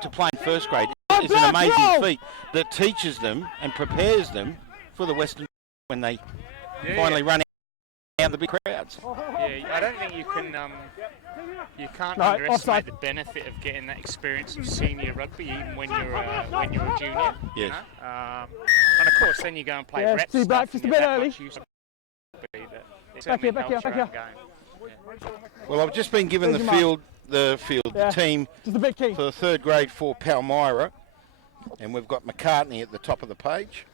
to play in first grade is an amazing feat that teaches them and prepares them for the Western when they finally run out the big crowds. Yeah, I don't think you can. You can't underestimate the benefit of getting that experience of senior rugby, even when you're a junior. Yes. You know? And of course, then you go and play reps. Too back, just a bit early. Back here. Well, I've just been given the team just a bit key for the third grade for Palmyra, and we've got McCartney at the top of the page.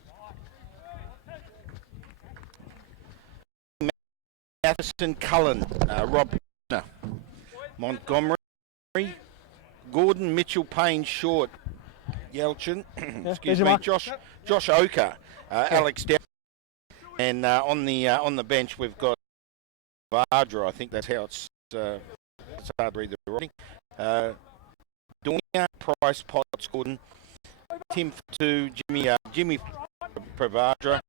Matheson, Cullen, Rob Montgomery, Gordon, Mitchell, Payne, Short, Yelchin, excuse me, Josh Oka, Alex Dow, and on the bench we've got Vardra. I think that's how it's hard to read the writing. Dornier, Price, Potts, Gordon, Tim Fatu, Jimmy Pravardra,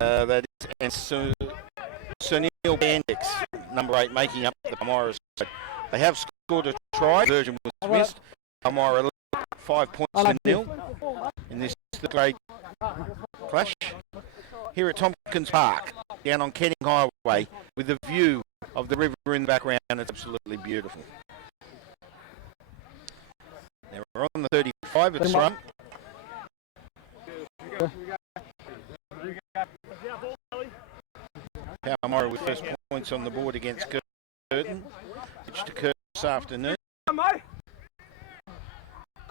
that is, and Sunil Bandix, number 8, making up the Palmyra side. They have scored a try. The version was missed. Palmyra 5 points to 0 in this grade clash. Here at Tompkins Park, down on Kenning Highway, with the view of the river in the background. It's absolutely beautiful. Now we're on the 35 at Scrum. Palmyra with first points on the board against Curtin, which occurred this afternoon.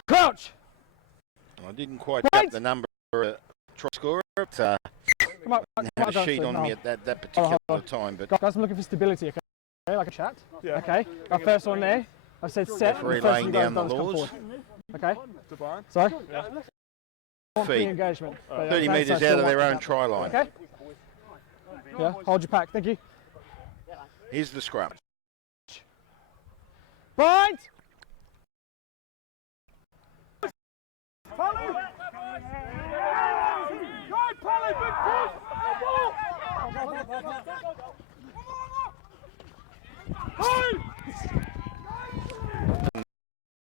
Crouch! I didn't quite get the number try scorer, but didn't have a sheet on me at that particular time. But guys, I'm looking for stability, okay? Like a chat. Yeah. Okay. Our first one there. I said set. Referee laying down the laws. Okay. Sorry? Yeah. Feet. Engagement. 30 metres out of their own try line. Okay. Yeah, hold your pack, thank you. Here's the scrum. Bind!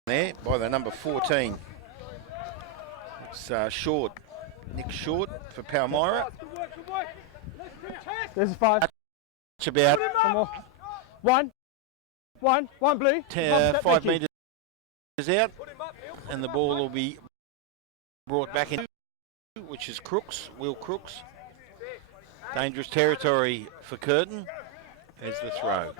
There by the number 14. It's Short. Nick Short for Palmyra. This is 5. It's about one blue. 5 metres out, and the ball will be brought back in, which is Will Crooks. Dangerous territory for Curtin. There's the throw.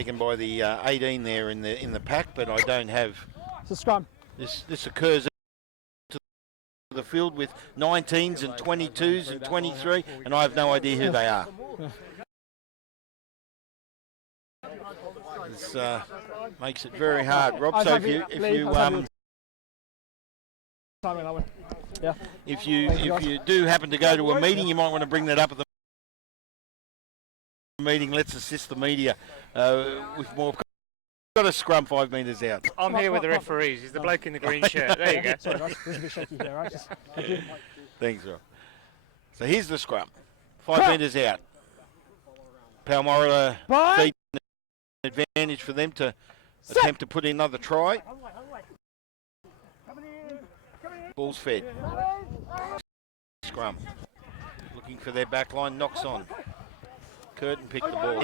Taken by the 18 there in the pack, but I don't have. It's a scrum. This occurs to the field with 19s and 22s and 23, and I have no idea who they are. This makes it very hard, Rob. So if you do happen to go to a meeting, you might want to bring that up at the meeting. Let's assist the media with more. Got a scrum 5 metres out. I'm here with the referees. He's the bloke in the green shirt. There you go. Sorry, guys. This is a bit shaky here, right? Thank you. Thanks, Rob. So here's the scrum. 5 metres out. Palmyra feet an advantage for them to attempt to put in another try. Ball's fed. Scrum. Looking for their back line. Knocks on. Curtin picked the ball.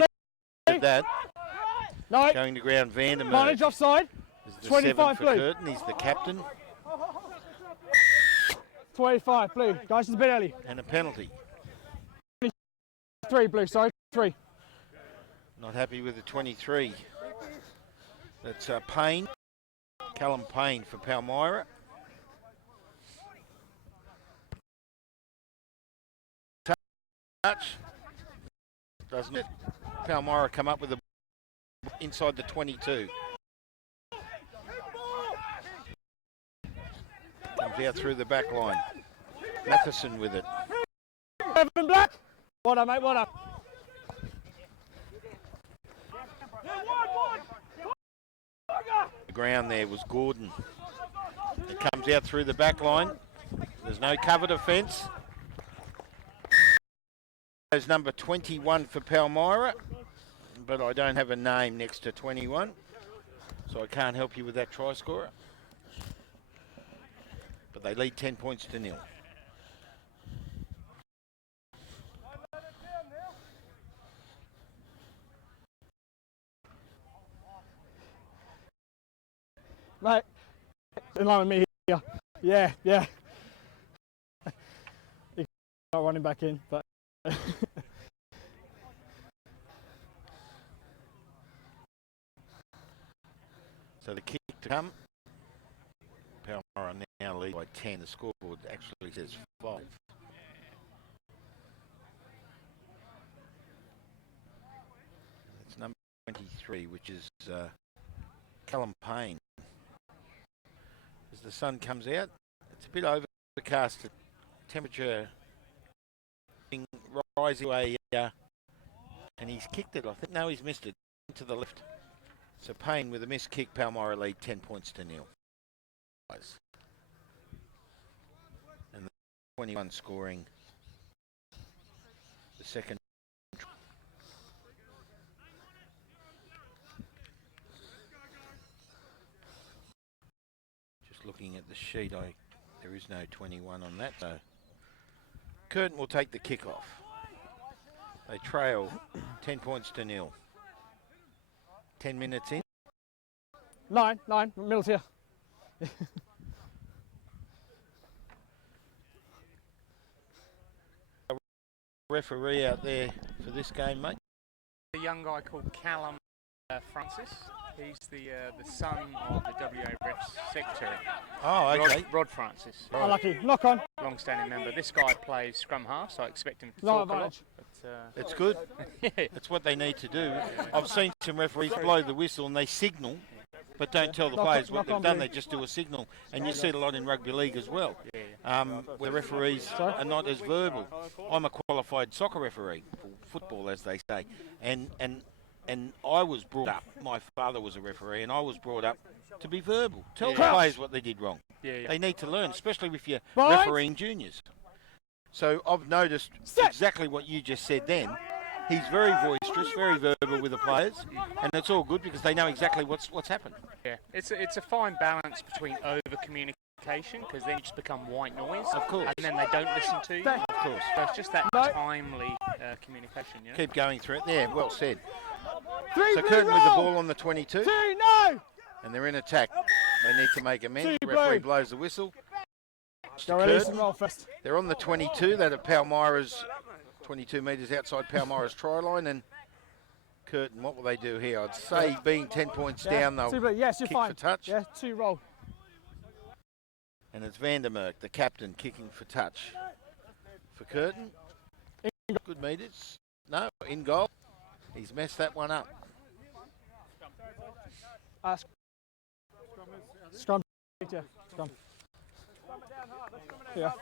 Did that. No. Going to ground, Vandermeer. Advantage offside. 25 blue. Curtin. He's the captain. 25 blue. Guys, it's a bit early. And a penalty. 3 blue, sorry. 3. Not happy with the 23. That's Payne. Callum Payne for Palmyra. Touch. Doesn't it? Palmyra come up with a inside the 22. Comes out through the back line. Matheson with it. Evan Black. What up, mate? What up? The ground there was Gordon. It comes out through the back line. There's no cover defence. is number 21 for Palmyra, but I don't have a name next to 21, so I can't help you with that try scorer. But they lead 10 points to 0. Mate, in line with me here. Yeah, yeah. He's not running back in, but. So the kick to come. Palmyra now lead by 10. The scoreboard actually says 5. It's number 23, which is Callum Payne. As the sun comes out, it's a bit overcast. Temperature rising away, and he's kicked it. I think no, he's missed it to the left. So Payne with a missed kick. Palmyra lead 10 points to 0. And the 21 scoring the second. Just looking at the sheet, there is no 21 on that. So Curtin will take the kick off. They trail 10 points to 0. 10 minutes in. 9, middle's here. A referee out there for this game, mate. A young guy called Callum Francis. He's the son of the WA ref's secretary. Oh, okay. Rod Francis. Right. Unlucky. Knock on. Long-standing member. This guy plays scrum half, so I expect him to No talk a lot. advantage. But, It's good. That's what they need to do. I've seen some referees blow the whistle and they signal, but don't tell the players what they've done. They just do a signal, and you see it a lot in rugby league as well. Where referees are not as verbal. I'm a qualified soccer referee, for football as they say, and I was brought up. My father was a referee, and I was brought up to be verbal. Tell the players what they did wrong. They need to learn, especially if you're refereeing juniors. So I've noticed exactly what you just said then. He's very boisterous, very verbal with the players, and it's all good because they know exactly what's happened. Yeah, it's a fine balance between over-communication, because then you just become white noise. Of course. And then they don't listen to you. Of course. So it's just that timely communication, you know? Keep going through it. There, well said. 3 So blue Curtin with the roll. ball on the 22. 2, no. And they're in attack. They need to make amends. The Two referee blue. blows the whistle. Go release and roll first. They're on the 22. That at Palmyra's 22 metres outside Palmyra's try line. And Curtin, what will they do here? I'd say being 10 points down, they'll 2 blue. Yes, you're kick fine. for touch. Yeah, 2 roll. And it's Vandermerk, the captain, kicking for touch. For Curtin. Good metres. No, in goal. He's messed that one up. Scrum. Yeah, scrum. Yeah.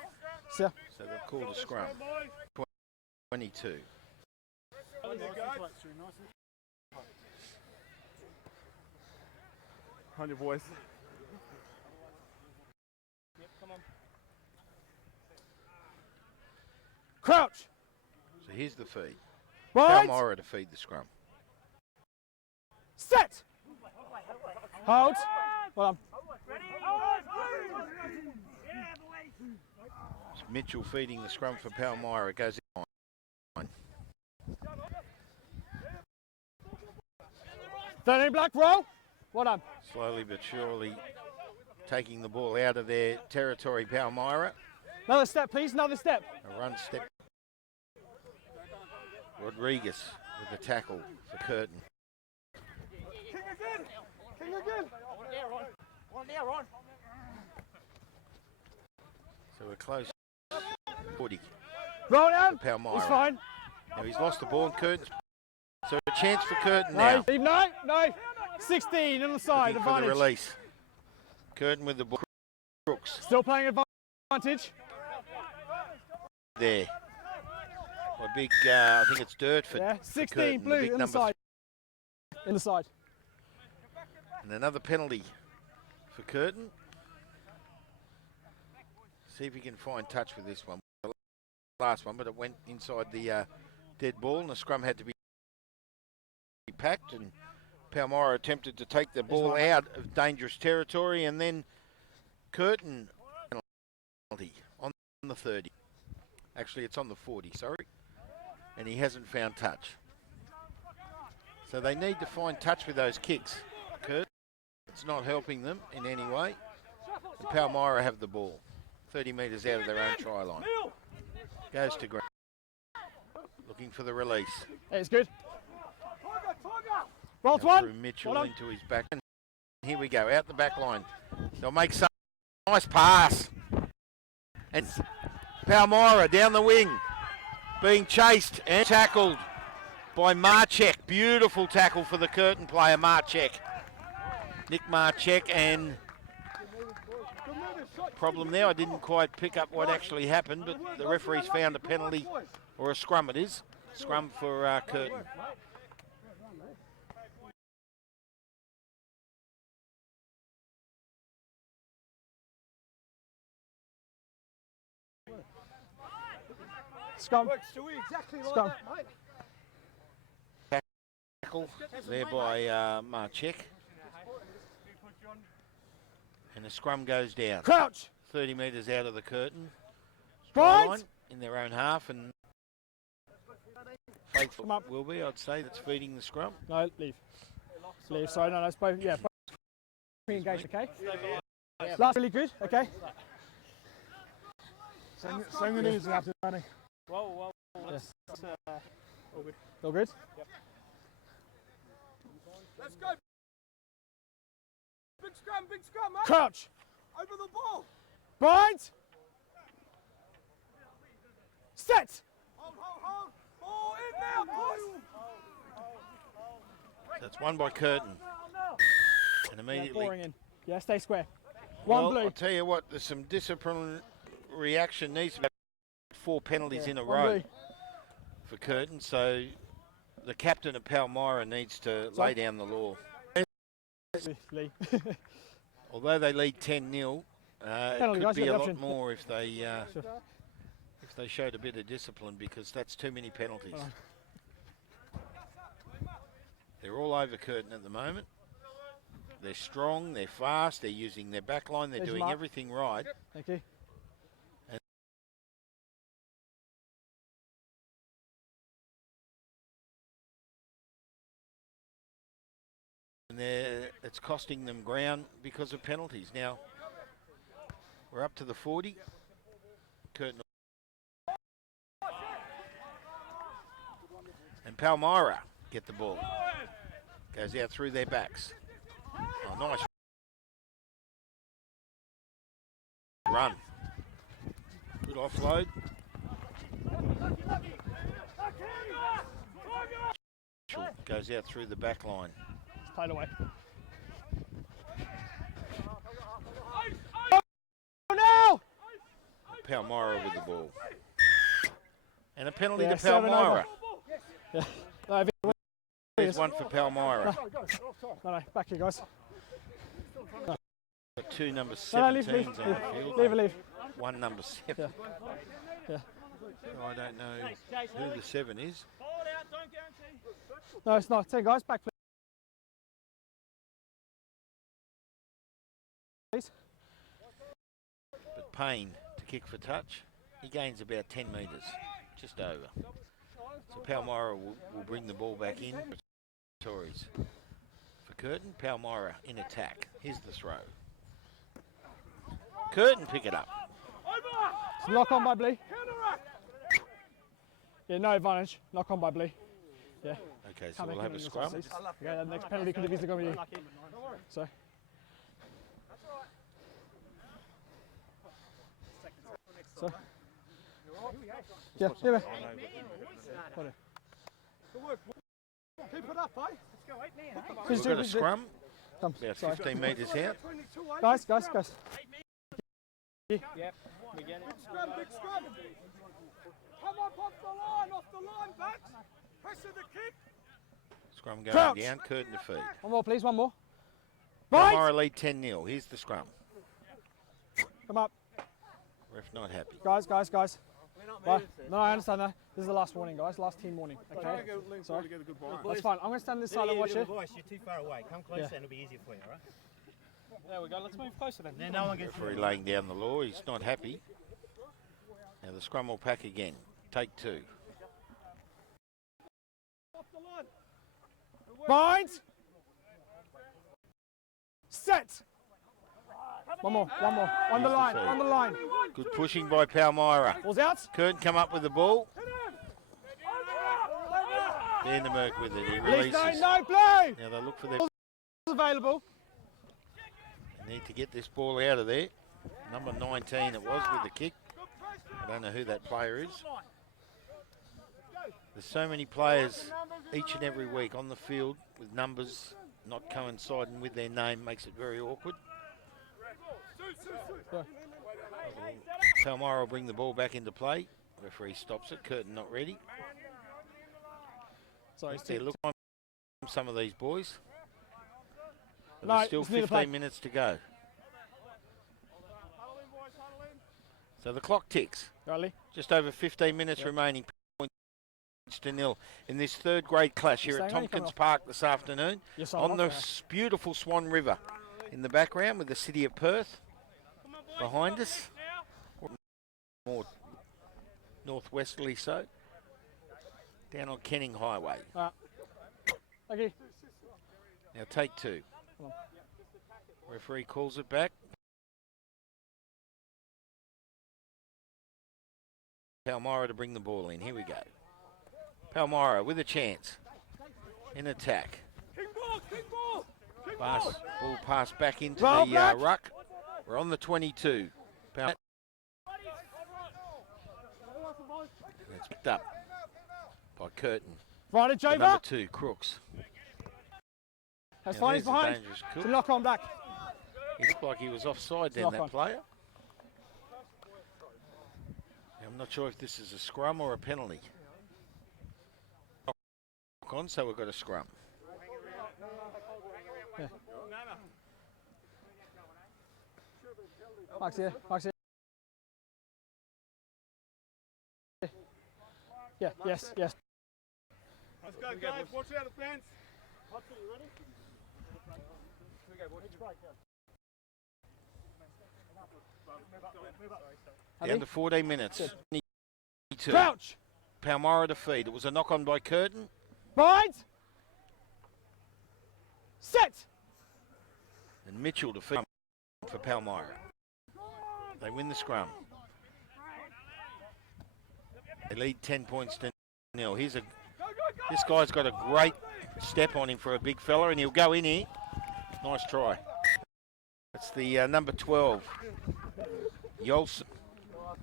So they've called a scrum. 22. On your voice. Crouch. So here's the feed. Right. Palmyra to feed the scrum. Set. Hold. Well done. It's Mitchell feeding the scrum for Palmyra. It goes in. 13 black roll. Well done. Slowly but surely taking the ball out of their territory, Palmyra. Another step, please. Another step. A run step. Rodriguez with the tackle for Curtin. King again. King again. One there, Ron. So we're close. 40. Roll down. Palmyra. It's fine. Now he's lost the ball and Curtin's. So a chance for Curtin No, now. no. 16 on the side. Looking for the Advantage. release. Curtin with the ball. Crooks Still playing advantage. there. A big, I think it's Dirtford. Yeah, for 16 Curtin, blue big in the number side. In the side. And another penalty for Curtin. See if he can find touch with this one. The last one, but it went inside the dead ball, and the scrum had to be packed, and Palmyra attempted to take the ball out of dangerous territory, and then Curtin penalty on the 30. Actually, it's on the 40, sorry. And he hasn't found touch. So they need to find touch with those kicks. Curtin, it's not helping them in any way. And Palmyra have the ball, 30 metres out of their own try line. Goes to ground. Looking for the release. It's good. Well one. Through Mitchell into his back. And here we go, out the back line. They'll make some nice pass. And Palmyra down the wing, being chased and tackled by Marchek. Beautiful tackle for the Curtin player, Marchek. Nick Marchek, and problem there, I didn't quite pick up what actually happened, but the referee's found a penalty, or a scrum it is. Scrum for Curtin. Scrum. Scrum. Tackle there by Marchek. And the scrum goes down. Crouch. 30 metres out of the Curtin. Right. In their own half, and faithful will be, I'd say, that's feeding the scrum. No, leave. Leave, sorry, no, that's both, yeah. Both engaged, okay? Last really good, okay? Same with these after running. Well, Yes. all good. All good? Yep. Let's go. Big scrum, mate. Crouch. Over the ball. Bind. Set. Hold. Ball in there, boys. That's one by Curtin. And immediately. Boring in. Yeah, stay square. Well, One blue. I'll tell you what, there's some disciplinary action needs to be 4 penalties in a One row blue. for Curtin, so the captain of Palmyra needs to lay down the law. Lee. Although they lead 10-0, it Penalty, could guys, be you a got the lot option. more if they showed a bit of discipline, because that's too many penalties. They're all over Curtin at the moment. They're strong, they're fast, they're using their back line, they're There's doing Mark. everything right. Thank you. And it's costing them ground because of penalties. Now, we're up to the 40. Curtin. And Palmyra get the ball. Goes out through their backs. Oh, nice run. Good offload. Goes out through the back line. Played away. Oh, no! Palmyra with the ball. And a penalty Yeah, to 7 Palmyra. over. Yeah. No, There's one for Palmyra. no, back here, guys. Got 2 number No, leave, 17s leave, on the field. leave. One number 7. Yeah. So I don't know who the 7 is. No, it's not. 10 guys, back please. But Payne to kick for touch. He gains about 10 metres, just over. So Palmyra will bring the ball back in. Tories. For Curtin, Palmyra in attack. Here's the throw. Curtin pick it up. Knock on by Blue. Yeah, no advantage. Knock on by Blue. Yeah. Okay, so we'll have a scrum. Okay, the next penalty could have easily gone with you. So. Yeah, yeah. Keep it up, eh? We've got a scrum, Come, about sorry. 15 metres out. Guys. Yep, we get it. Big scrum. Come up off the line, backs. Pressure the kick. Scrum going Crouch. down, Curtin to feed. One more, please, one more. Palmyra lead 10-0. Here's the scrum. Come up. Ref not happy. Guys. Right. No, I understand that. This is the last warning, guys. Last team warning. Okay. Try to get Link Sorry. to get a good ball. That's fine. I'm going to stand this side and watch it. Voice, you're too far away. Come closer and it'll be easier for you, all right? There we go. Let's move closer then. Then no one gets Referee laying down the law. He's not happy. Now the scrum will pack again. Take 2. Off the line. Bind. Set. One more. On the line. On the line. Good pushing by Palmyra. Ball's out. Curtin come up with the ball. Vandermerk with it. He Release, releases. no play. Now they look for their. Available. They need to get this ball out of there. Number 19 it was with the kick. I don't know who that player is. There's so many players each and every week on the field with numbers not coinciding with their name, makes it very awkward. Palmyra will bring the ball back into play. Referee stops it. Curtin not ready. Sorry, They're looking on some of these boys. But No, there's still it's near the play. 15 minutes to go. So the clock ticks. Riley. Just over 15 minutes remaining. Points to nil in this third grade clash here at Staying on, you Tompkins come Park this afternoon. Yes, I'm On off the now. beautiful Swan River in the background with the city of Perth behind us. More northwesterly so. Down on Kenning Highway. Thank you. Now take 2. Referee calls it back. Palmyra to bring the ball in. Here we go. Palmyra with a chance. In attack. Ball passed back into Roll the back. ruck. We're on the 22. It's picked up by Curtin. Right, The number Jover. 2, Crooks. That's Now fine. He's there's a behind. dangerous To kick. knock on back. He looked like he was offside then, Knock that on. player. I'm not sure if this is a scrum or a penalty. Knock on, so we've got a scrum. Mark's here. Mark's here. Yeah. Yes. Yes. Let's go, guys. Watch out the fence. Down to 14 minutes. 22. Crouch. Palmyra to feed. It was a knock on by Curtin. Bind. Set. And Mitchell to feed for Palmyra. They win the scrum. They lead 10 points to nil. This guy's got a great step on him for a big fella, and he'll go in here. Nice try. That's the number 12, Yolson.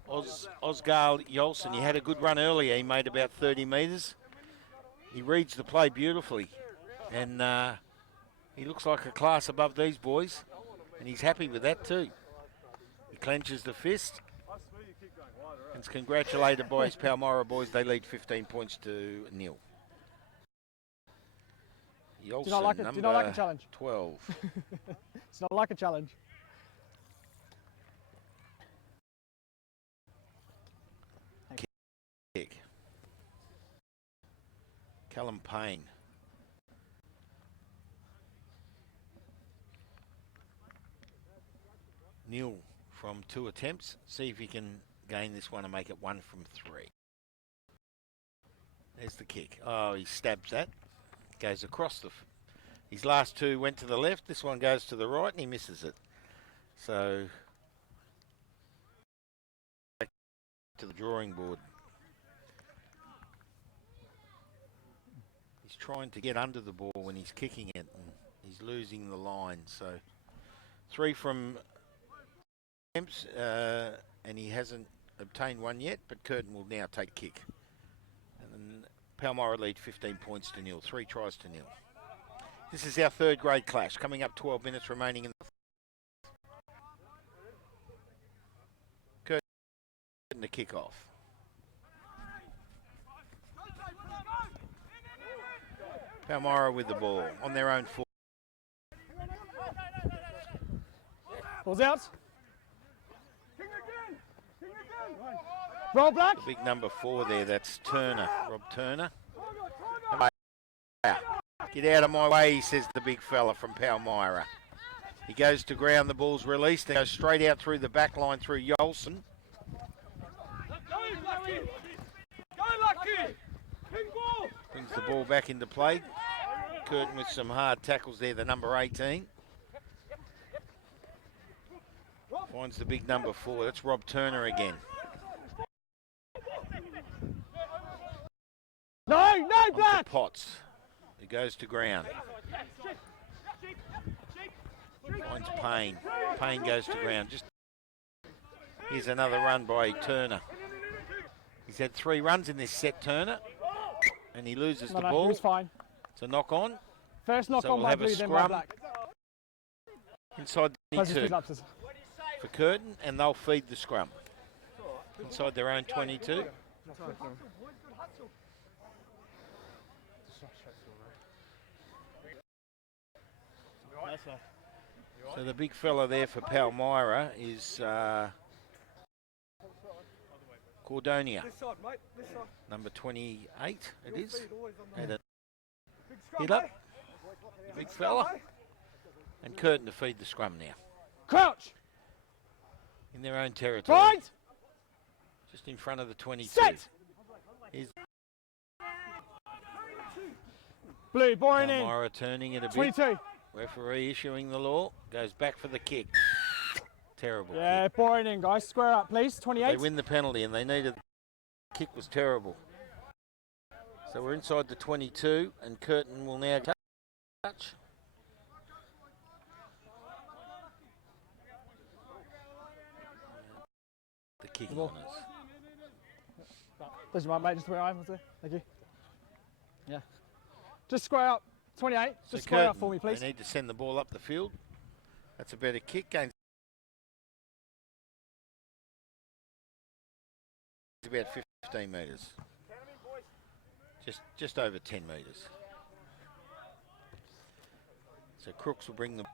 Osgar Yolson. He had a good run earlier. He made about 30 metres. He reads the play beautifully, and he looks like a class above these boys, and he's happy with that too. He clenches the fist. And is congratulated by his Palmyra boys. They lead 15 points to nil. Yolson, Do you not like it? Do you not like a challenge? 12. It's not like a challenge. Kick. Callum Payne. Neil from 2 attempts. See if he can gain this one and make it 1 from 3. There's the kick. Oh, he stabs that. Goes across his last 2 went to the left. This one goes to the right and he misses it. So back to the drawing board. He's trying to get under the ball when he's kicking it and he's losing the line. So 3 from attempts, and he hasn't obtained one yet, but Curtin will now take kick. And then Palmyra lead 15 points to nil, 3 tries to nil. This is our 3rd grade clash, coming up 12 minutes remaining in the Curtin to kick off. Palmyra with the ball on their own 4. Ball's out. Roll black. Big number 4 there, that's Turner, Rob Turner. Get out of my way, says the big fella from Palmyra. He goes to ground, the ball's released, and goes straight out through the back line through Yolson. Brings the ball back into play. Curtin with some hard tackles there, the number 18. Finds the big number 4, that's Rob Turner again. No, black! Potts, who goes to ground. Finds Payne. Payne goes to ground. Here's another run by Turner. He's had 3 runs in this set, Turner, and he loses the ball. He's fine. It's a knock on. First knock so on we'll by have blue, a then by scrum black. Inside the 22 for Curtin, and they'll feed the scrum inside their own 22. So the big fella there for Palmyra is Cordonia, number 28 it is. Had a hit up, big fella, and Curtin to feed the scrum now. Crouch! In their own territory. Right! Just in front of the 22. Set! Here's Blue, boring in. Palmyra turning it a bit. 22. Referee issuing the law. Goes back for the kick. Terrible Yeah, kick. boring in, guys. Square up, please. 28. They win the penalty and they needed. The kick was terrible. So we're inside the 22 and Curtin will now touch. The kicking on us. Doesn't matter, mate. Just where I am. Thank you. Yeah. Just square up. 28. So Just square up Curtin, for me, please. They need to send the ball up the field. That's a better kick. Gains about 15 metres. Just over 10 metres. So Crooks will bring them.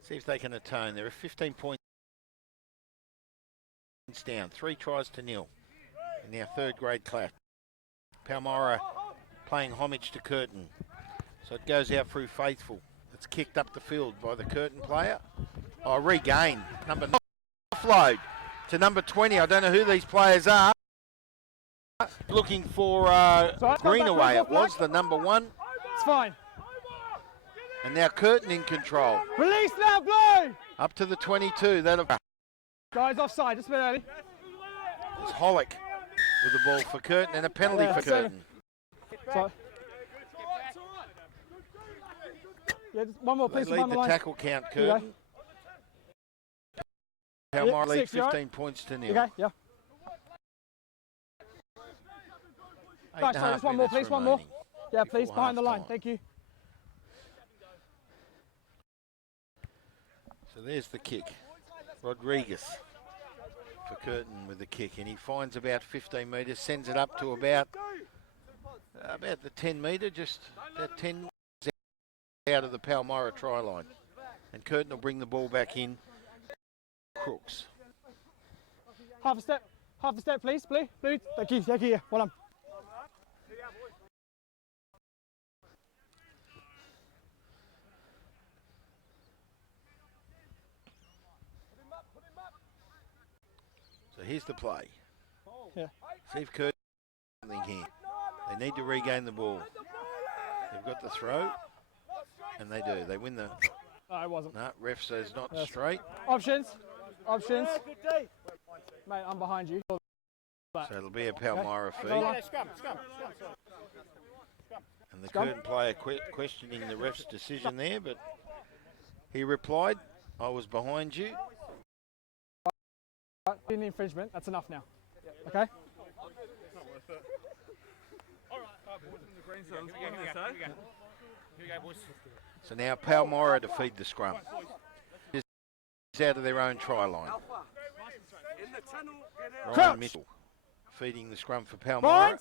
See if they can atone. They're 15 points down. 3 tries to nil in our 3rd grade clash. Palmyra playing homage to Curtin. So it goes out through Faithful. It's kicked up the field by the Curtin player. Oh, regain. Number 9. Offload to number 20. I don't know who these players are. Looking for Greenaway. It was the number 1. It's fine. And now Curtin in control. Release now, blue! Up to the 22. That'll. Guys, offside. Just a bit early. It's Hollick with the ball for Curtin and a penalty for Curtin. Sorry. Yeah, just one more, please. They lead the tackle count, Curtin. Palmyra lead 15 points to nil. Okay, yeah. Guys, sorry, just one more, please. One more. Yeah, please, behind the line. Thank you. So there's the kick. Rodriguez for Curtin with the kick, and he finds about 15 metres, sends it up to about the 10 metre, just about 10 out of the Palmyra try line. And Curtin will bring the ball back in. Crooks. Half a step, please, blue. Thank you, yeah. Well done. So here's the play. Yeah. See if Curtin something here. They need to regain the ball. They've got the throw, and they do. They win the. No, it wasn't. No, ref says not straight. Options. Mate, I'm behind you. So it'll be a Palmyra feed. And the Curtin player questioning the ref's decision there, but he replied, I was behind you. In the infringement, that's enough now. Okay? So now Palmyra to feed the scrum. It's out of their own try line. Ryan Mitchell feeding the scrum for Palmyra.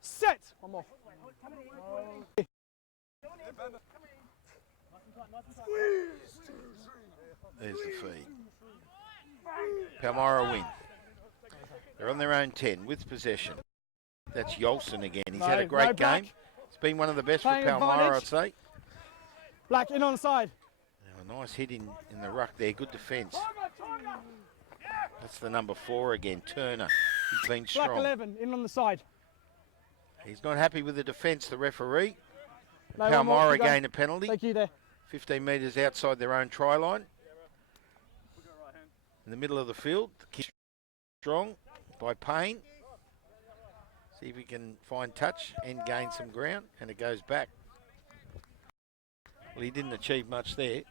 Set! One more. There's the feed. Palmyra win. They're on their own 10 with possession. That's Yolson again. He's had a great game. It's been one of the best for Palmyra, I'd say. Black in on the side. Now, a nice hit in the ruck there. Good defence. That's the number 4 again, Turner. He's been strong. Black 11 in on the side. He's not happy with the defence, the referee. No, Palmyra gain a penalty. Thank you there. 15 metres outside their own try line. In the middle of the field, the kick strong by Payne. See if he can find touch and gain some ground, and it goes back. Well, he didn't achieve much there.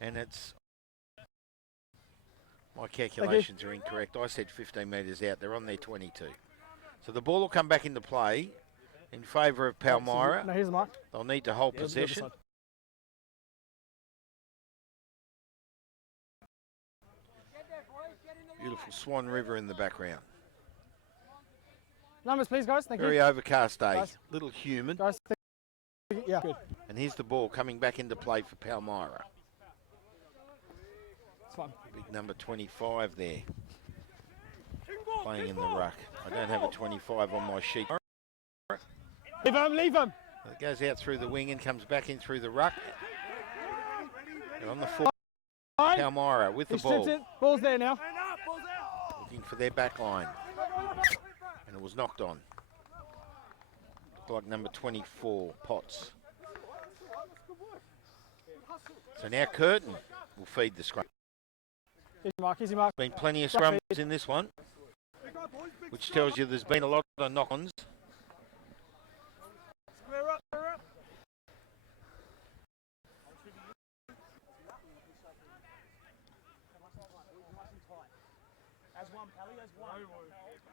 And it's... My calculations are incorrect. I said 15 metres out. They're on their 22. So the ball will come back into play in favour of Palmyra. No, here's the mark. They'll need to hold possession. Beautiful Swan River in the background. Numbers, please, guys. Thank you. Very overcast day. Guys. Little humid. Guys, yeah, good. And here's the ball coming back into play for Palmyra. It's fine. Big number 25 there. Playing in the ruck. I don't have a 25 on my sheet. Leave him, leave him. It goes out through the wing and comes back in through the ruck. And on the foot, Palmyra with the ball. It. Ball's there now. Looking for their back line. And it was knocked on. Looked like number 24, Potts. So now Curtin will feed the scrum. Easy mark, easy mark. Been plenty of scrums in this one, which tells you there's been a lot of knock-ons.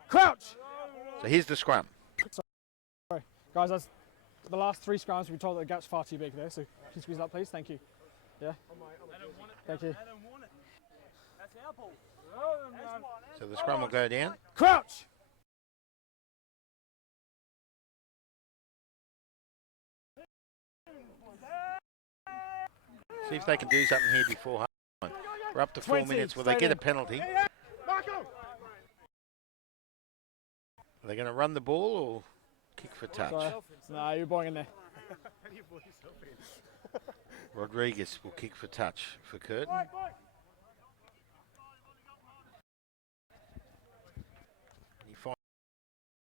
Crouch! So here's the scrum. Sorry. Guys, that's the last 3 scrums. We told that the gap's far too big there, so can you squeeze that, please? Thank you. Yeah? Thank you. So the scrum will go down. Crouch! See if they can do something here before half. We're up to 4 minutes. Will they get a penalty? Are they going to run the ball or kick for touch? Sorry. No, you're boring in there. Rodriguez will kick for touch for Curtin. He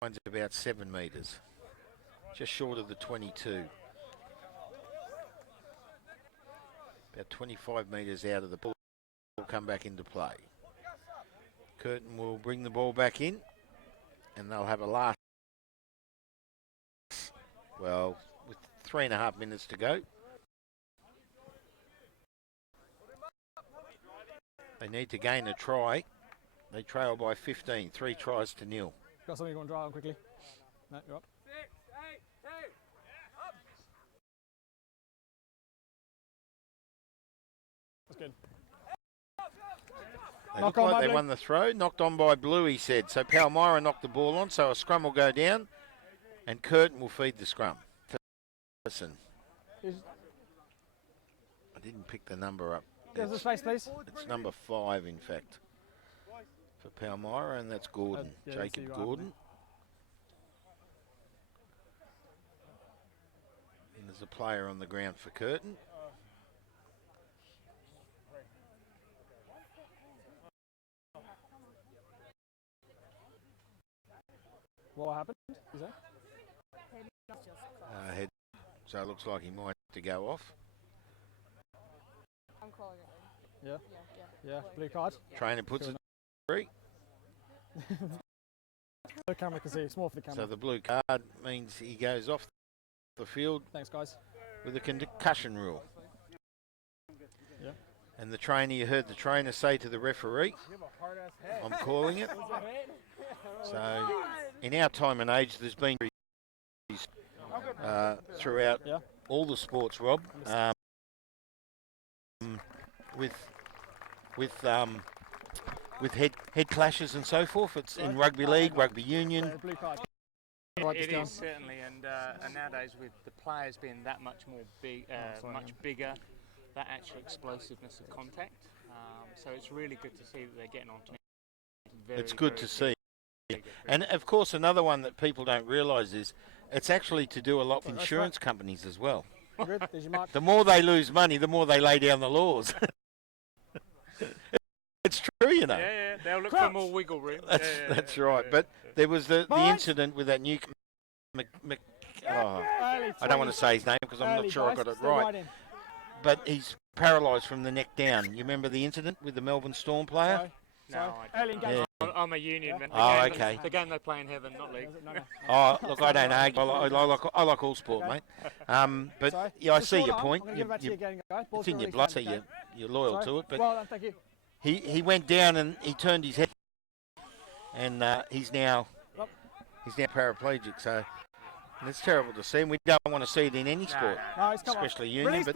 finds about 7 metres, just short of the 22. About 25 metres out of the ball, will come back into play. Curtin will bring the ball back in, and they'll have a last, well, with 3.5 minutes to go. They need to gain a try. They trail by 15, 3 tries to 0. Got something you want to draw on quickly? No, you're up. 6, 8, 2, up. That's good. They look like they won the throw. Knocked on by Blue, he said. So Palmyra knocked the ball on, so a scrum will go down, and Curtin will feed the scrum. Listen. I didn't pick the number up. Give us a space, please. It's number 5, in fact, for Palmyra, and that's Gordon, yeah, Jacob Gordon. And there's a player on the ground for Curtin. What happened? Is that? Head. So it looks like he might have to go off. I'm calling it. Yeah? Yeah, blue card. Trainer puts it 3. The camera can see. It's more for the camera. So the blue card means he goes off the field. Thanks, guys. With a concussion rule. Yeah. And the trainer, you heard the trainer say to the referee, I'm calling it. So in our time and age, there's been throughout all the sports, Rob, with head clashes and so forth. It's in rugby league, rugby union, It is certainly, and nowadays with the players being that much more much bigger, that actual explosiveness of contact. So it's really good to see that they're getting on to it. It's good to see. And of course, another one that people don't realise is it's actually to do a lot with insurance companies as well. Good. There's your mark. The more they lose money, the more they lay down the laws. It's true, you know. Yeah, they'll look for more wiggle room. That's right. But there was the incident with that new. I don't want to say his name because I'm not sure I got it right. But he's paralysed from the neck down. You remember the incident with the Melbourne Storm player? No, I'm a union man. Okay. The game they play in heaven, not league. Oh, look, I don't argue. I like all sport, mate. But yeah, I see your point. It's in your blood, so you're loyal to it. But well done, thank you. He went down and he turned his head, and he's now paraplegic. So it's terrible to see, and we don't want to see it in any sport, especially union. But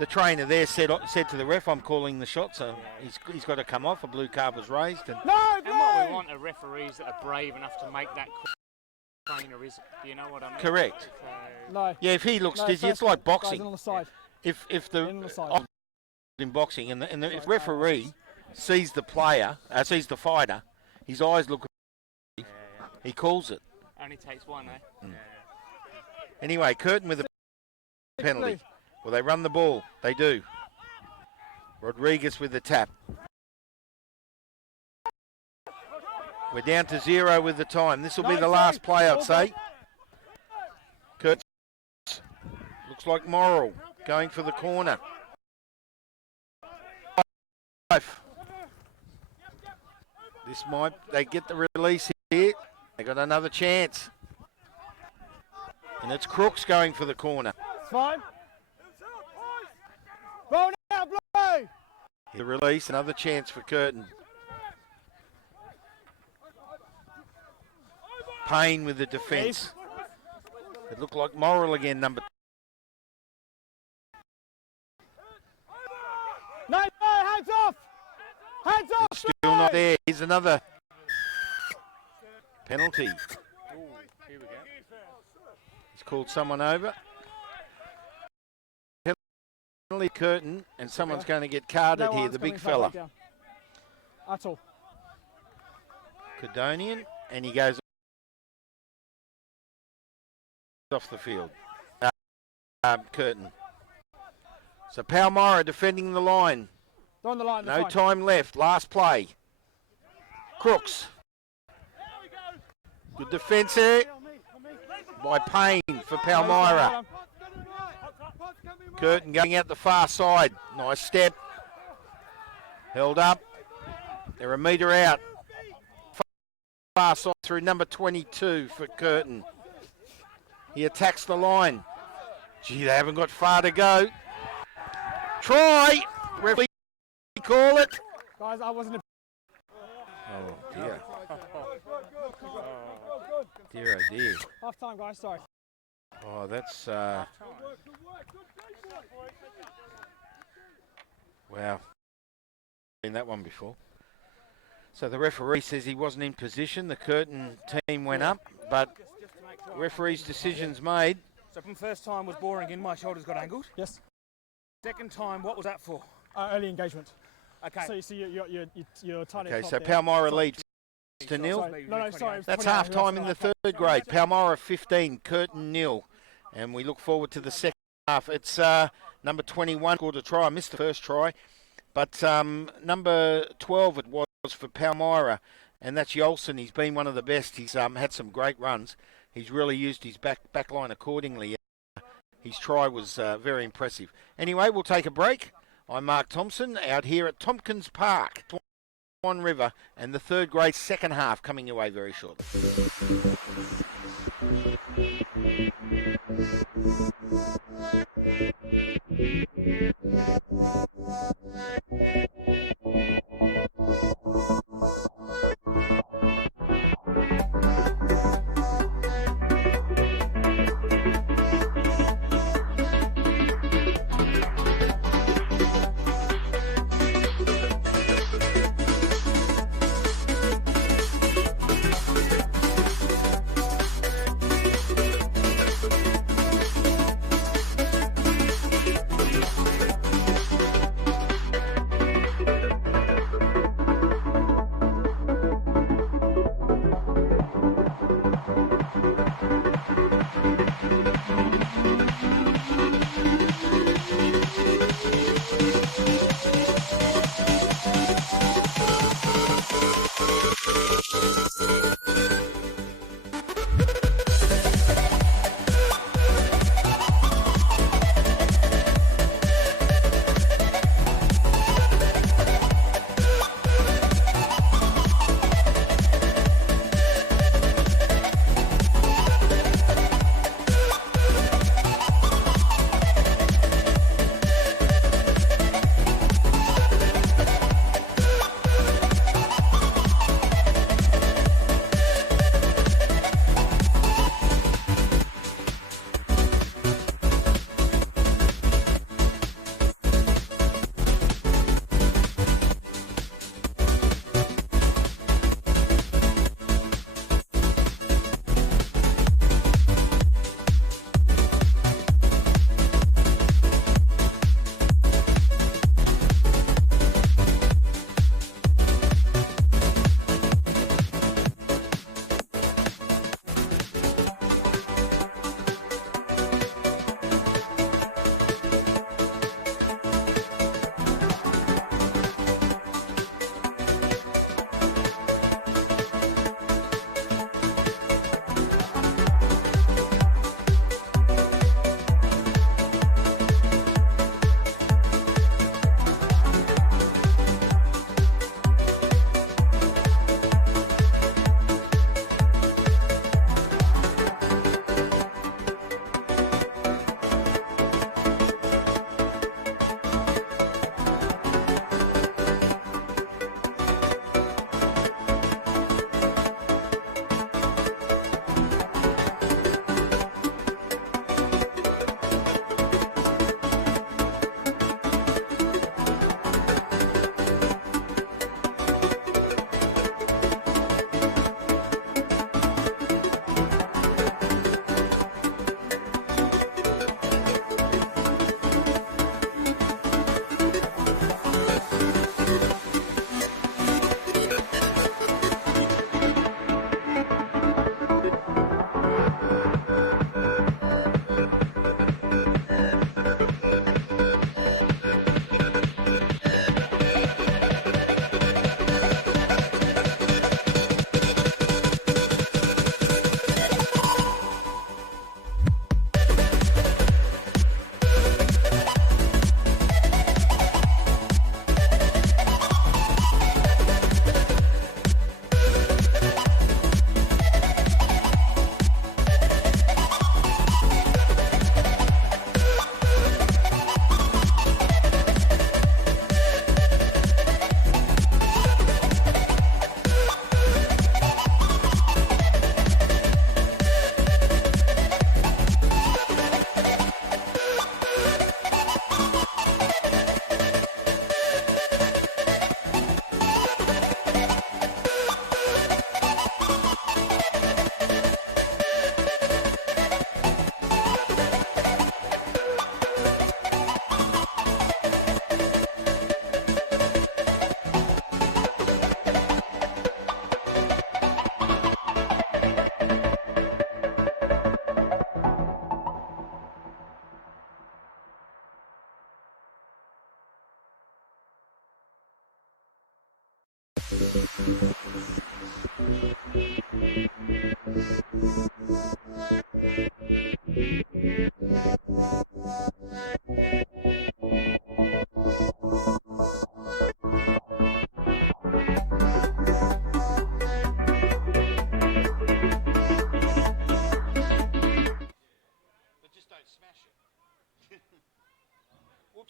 the trainer there said to the ref, "I'm calling the shot, so he's got to come off." A blue card was raised, and what we want are referees that are brave enough to make that call. Trainer is, you know what I mean? Correct. No. Yeah, if he looks dizzy, it's like boxing. On the side. If in boxing and if referee sees the player, sees the fighter, his eyes look. He calls it. Only takes one, eh? Mm. Anyway, Curtin with a penalty. Well, they run the ball. They do. Rodriguez with the tap. We're down to 0 with the time. This will be the last play, I'd say. Curtin. Looks like Morrill going for the corner. This might, they get the release here. They got another chance. And it's Crooks going for the corner. It's fine. Roll now, blow! The release, another chance for Curtin. Payne with the defence. It looked like Morrill again, number. No, hands off! Hands off! It's still not there. Here's another penalty. Here we go. He's called someone over. Penalty Curtin, and someone's going to get carded here, the big fella. At all. Cardonian, and he goes off the field. Curtin. So Palmyra defending the line. On the line, no time left. Last play. Crooks. Good defence here by Payne for Palmyra. Curtin going out the far side. Nice step. Held up. They're a metre out. Far side through number 22 for Curtin. He attacks the line. Gee, they haven't got far to go. Try. Referee call it. Guys, I wasn't. Oh dear. Dear, oh dear. Half time, guys, sorry. Oh, that's wow. Seen that one before. So the referee says he wasn't in position. The Curtin team went up, but referee's decision's made. So from first time was boring in, my shoulders got angled. Yes. Second time, what was that for? Early engagement. Okay. So you see you're tiny. Okay, so Palmyra leads to nil. No, sorry. That's half time in the third grade. Palmyra 15, Curtin nil. And we look forward to the second half. It's number 21 scored a try. I missed the first try. But number 12 it was for Palmyra. And that's Yolson. He's been one of the best. He's had some great runs. He's really used his back line accordingly. His try was very impressive. Anyway, we'll take a break. I'm Mark Thompson out here at Tompkins Park, Swan River, and the third grade second half coming your way very shortly.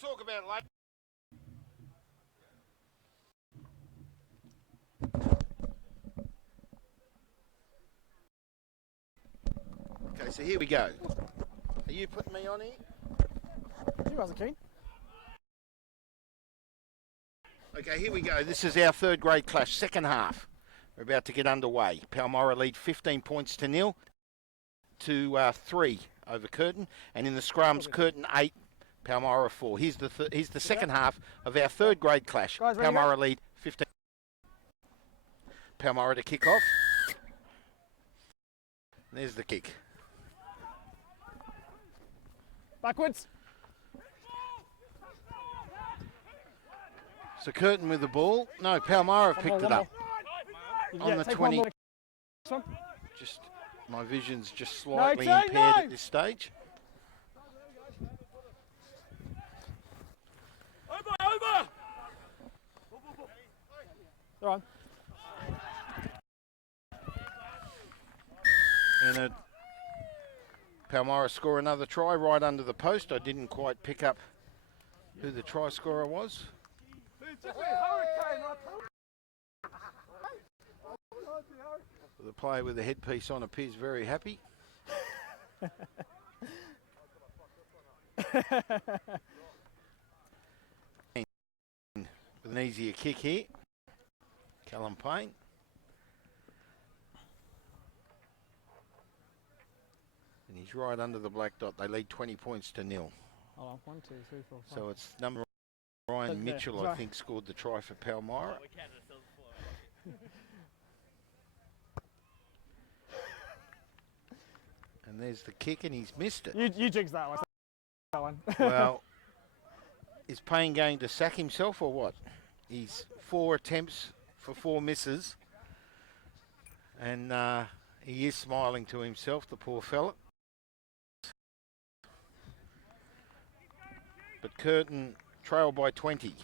talk about it later. Okay, so here we go. Are you putting me on here? You guys are keen. Okay, here we go. This is our third grade clash, second half. We're about to get underway. Palmyra lead 15 points to 0 to 3 over Curtin. And in the scrums, Curtin 8, Palmyra 4. Here's the second half of our third grade clash. Guys, Palmyra lead 15. Palmyra to kick off. There's the kick. Backwards. So Curtin with the ball. No, Palmyra have picked it up. On the 20. Just my vision's just slightly impaired at this stage. Over! They're on. And Palmyra score another try right under the post. I didn't quite pick up who the try scorer was. The player with the headpiece on appears very happy. With an easier kick here. Callum Payne. And he's right under the black dot. They lead 20 points to 0. Hold on, 1, 2, 3, 4, 5. So it's number Ryan Mitchell, I think, scored the try for Palmyra. And there's the kick, and he's missed it. You jinxed that one. That one. Well, is Payne going to sack himself or what? He's 4 attempts for 4 misses. And he is smiling to himself, the poor fella. But Curtin trail by 20.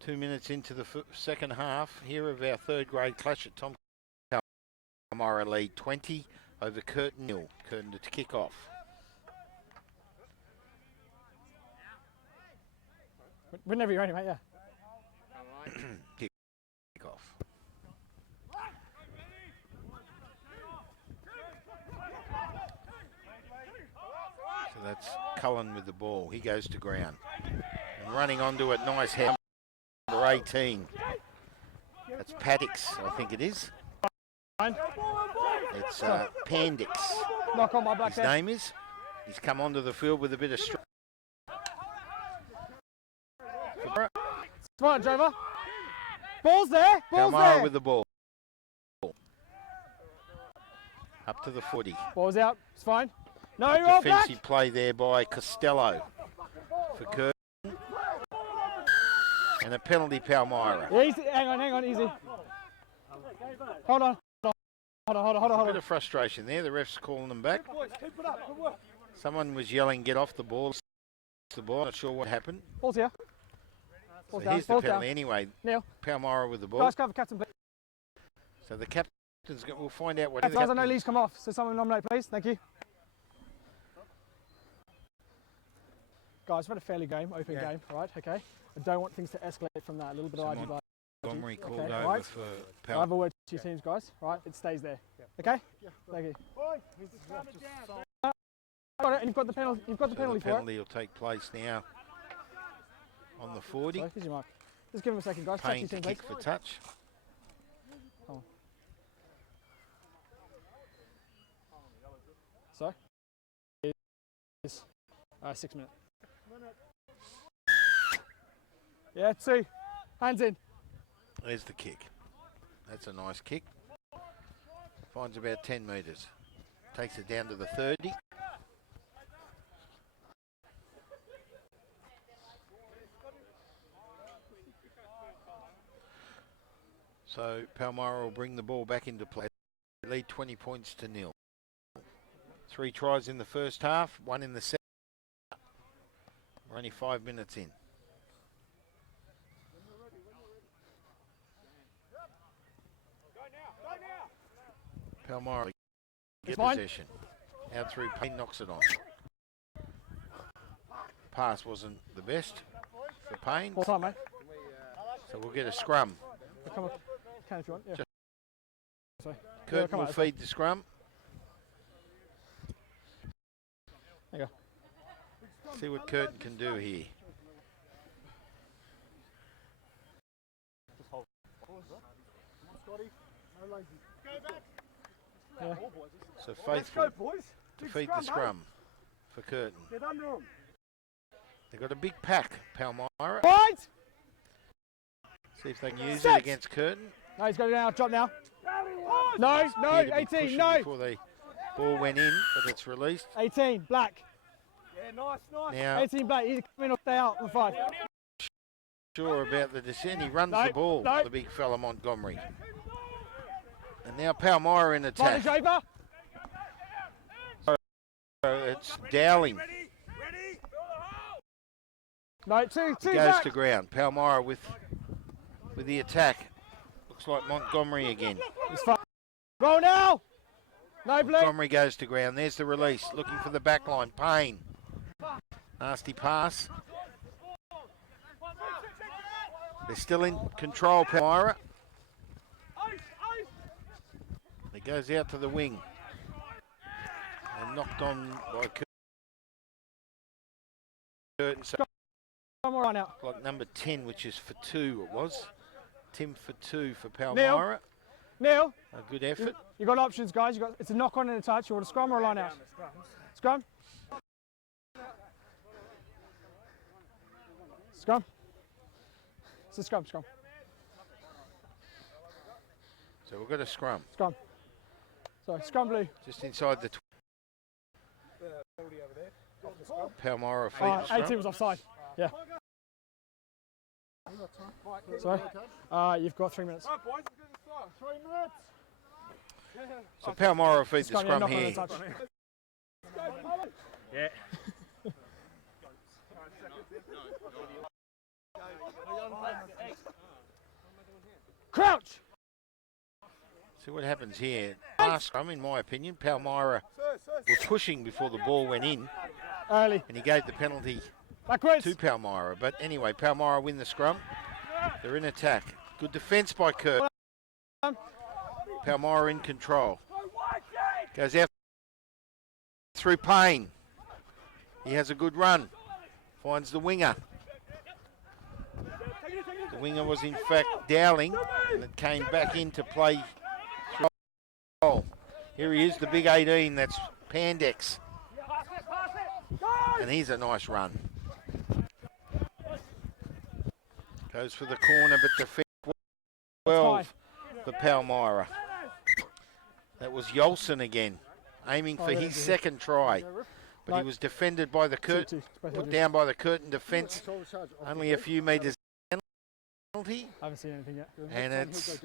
2 minutes into the second half here of our third grade clash at Tom. Palmyra lead 20 over Curtin 0. Curtin to kick off. Whenever you're ready, mate, yeah. Kick off. So that's Cullen with the ball. He goes to ground. And running onto it, nice head. Number 18. That's Paddocks, I think it is. It's Pandix. Knock on my back His there. name is. He's come onto the field with a bit of strength. Smart, Drover. Ball's there. Ball's Palmyra there. with the ball. Up to the 40. Ball's out. It's fine. No, you're all back. Defensive play there by Costello for Curtin. And a penalty, Palmyra. Easy. Hang on, easy. Hold on. A bit of frustration there. The ref's calling them back. Someone was yelling, "Get off the ball." The ball. Not sure what happened. Ball's here. So Ball's down. here's the Ball's penalty down. anyway. Neil. Palmyra with the ball. Guys, cover captain, please. So the captain's we'll find out what. Guys, I know Lee's come off, so someone nominate, please. Thank you. Guys, we've had a fairly open game, all right? Okay. I don't want things to escalate from that. A little bit of Someone- argument. Montgomery called Okay, over right. for I have a word to your teams, guys. Right, it stays there. Okay? Thank you. Got it, and you've got the penalty. You've got the penalty for it. penalty will take place now on the 40. Sorry, here's your mark. Just give him a second, guys. Touch Payne your to team, kick please. for touch. Come on. Sorry. It's 6 minutes. Yeah, 2. Hands in. There's the kick. That's a nice kick. Finds about 10 metres. Takes it down to the 30. So Palmyra will bring the ball back into play. They lead 20 points to 0. 3 tries in the first half, 1 in the second. We're only 5 minutes in. Palmyra get possession. Out through Payne, knocks it on. pass wasn't the best for Payne. Full time, mate. So we'll get a scrum. Come on. Can if you want. Yeah. Just- Sorry. Curtin come will on, feed the scrum. There you go. See what Curtin can do here. Yeah. So Faithful to feed the scrum for Curtin. Get under him. They've got a big pack, Palmyra. Right! See if they can use Set. it against Curtin. No, he's got it now. Drop now. No, Appear no, to be 18, pushing no. Before the ball went in, but it's released. 18, black. Yeah, nice, nice. Now, 18, black. Either come in or stay out on 5. sure about the descent. He runs No, the ball, no. the big fella Montgomery. And now Palmyra in attack. Advantage over. It's Dowling. No, two Goes back. to ground. Palmyra with the attack. Looks like Montgomery again. It's fine. Roll now. No blue. Montgomery goes to ground. There's the release. Looking for the back line. Payne. Nasty pass. They're still in control, Palmyra. It goes out to the wing. And knocked on by Curtin. So Come on right now. like number 10, which is for 2 it was. Tim for 2 for Palmyra. Neil, A good effort. you got options, guys. You got it's a knock on and a touch. You want a scrum or a line out? Scrum. Scrum. It's a scrum. So we've got a scrum. Scrum. Sorry, scrum blue. Just inside the Palmyra feet the 18 scrum. was offside. Yeah. Sorry. You've got 3 minutes. 3 minutes. So Palmyra feed the Scrum, yeah, scrum knock on and here. a touch. Yeah. Crouch. See what happens here. Last scrum, in my opinion, Palmyra were pushing before the ball went in, Early. and he gave the penalty Backwards. to Palmyra. But anyway, Palmyra win the scrum. They're in attack. Good defence by Curtin. Palmyra in control. Goes out through Payne. He has a good run. Finds the winger. The winger was in fact Dowling, and it came back into play through goal. Here he is, the big 18. That's Pandex. And he's a nice run. Goes for the corner, but defends 12 for Palmyra. That was Yolson again, aiming for his second try. But he was defended by the Curtin, put down by the Curtin defence. Only a few metres penalty, I haven't seen anything yet. and it's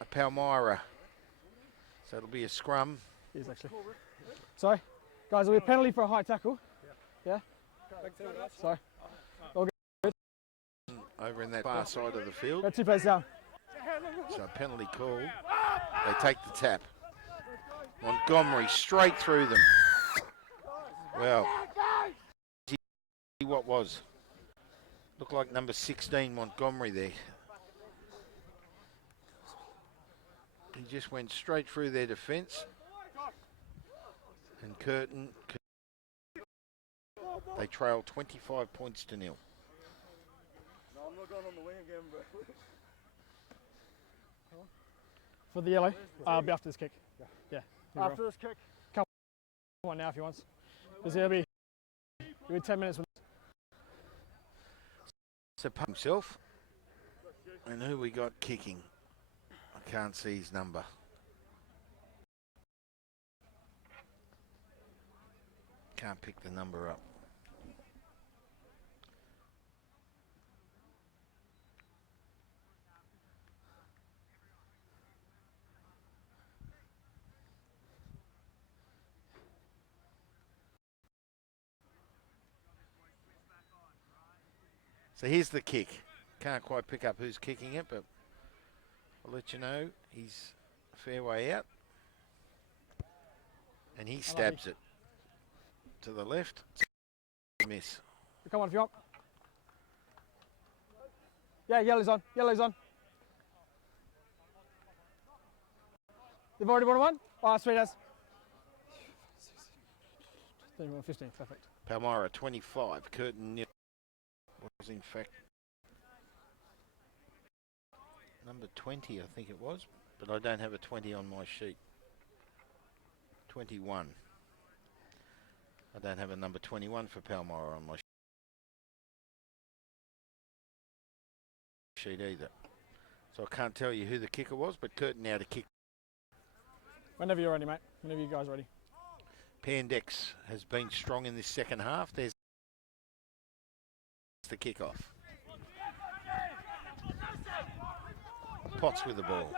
a Palmyra. So it'll be a scrum. It is actually. Sorry. Guys, there'll be a penalty for a high tackle. Yeah? Sorry. Over in that far side of the field. Got 2 players down. So penalty call. They take the tap. Montgomery straight through them. Well, what was? Looked like number 16 Montgomery there. He just went straight through their defence. And Curtin, they trail 25 points to 0. No, I'm not going on the wing again, but. For the yellow, I'll be after this kick. Yeah. After this kick. Come on now if he wants. Because he'll be 10 minutes. So himself. And who we got kicking? I can't see his number. Can't pick the number up. So here's the kick. Can't quite pick up who's kicking it, but I'll let you know. He's a fair way out. And he stabs it to the left. Miss. Come on if you want. Yeah, yellow's on. Yellow's on. They've already won one? Oh, sweet as. 15, perfect. Palmyra 25, Curtin nil. Was in fact number 20, I think it was, but I don't have a 20 on my sheet. 21. I don't have a number 21 for Palmyra on my sheet either. So I can't tell you who the kicker was, but Curtin now to kick. Whenever you're ready, mate. Whenever you guys are ready. Pandex has been strong in this second half. There's the kickoff. Potts with the ball.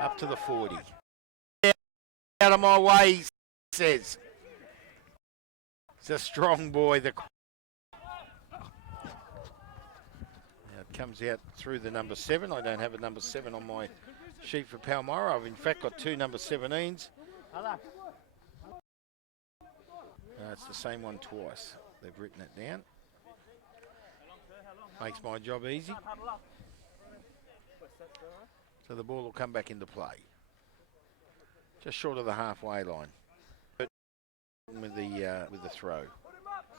Up to the 40. Out of my way, he says. It's a strong boy. Now it comes out through the number 7. I don't have a number 7 on my sheet for Palmyra. I've in fact got 2 number 17s. It's the same one twice. They've written it down. Makes my job easy. So the ball will come back into play. Just short of the halfway line. With the throw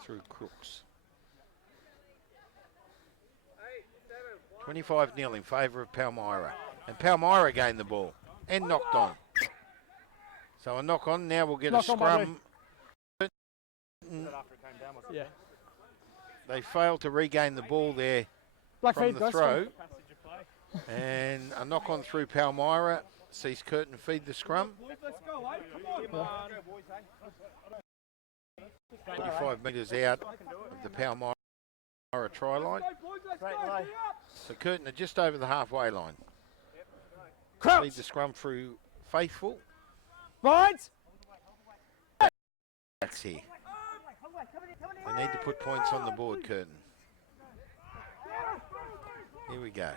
through Crooks. 25-0 in favour of Palmyra. And Palmyra gained the ball and knocked on. So a knock on. Now we'll get a scrum. Yeah. They failed to regain the ball there from the throw. And a knock on through Palmyra sees Curtin feed the scrum. 25 metres out of the Palmyra try line. So Curtin are just over the halfway line. Feed the scrum through Faithful. Right. Backs here. They need to put points on the board, Curtin. Here we go.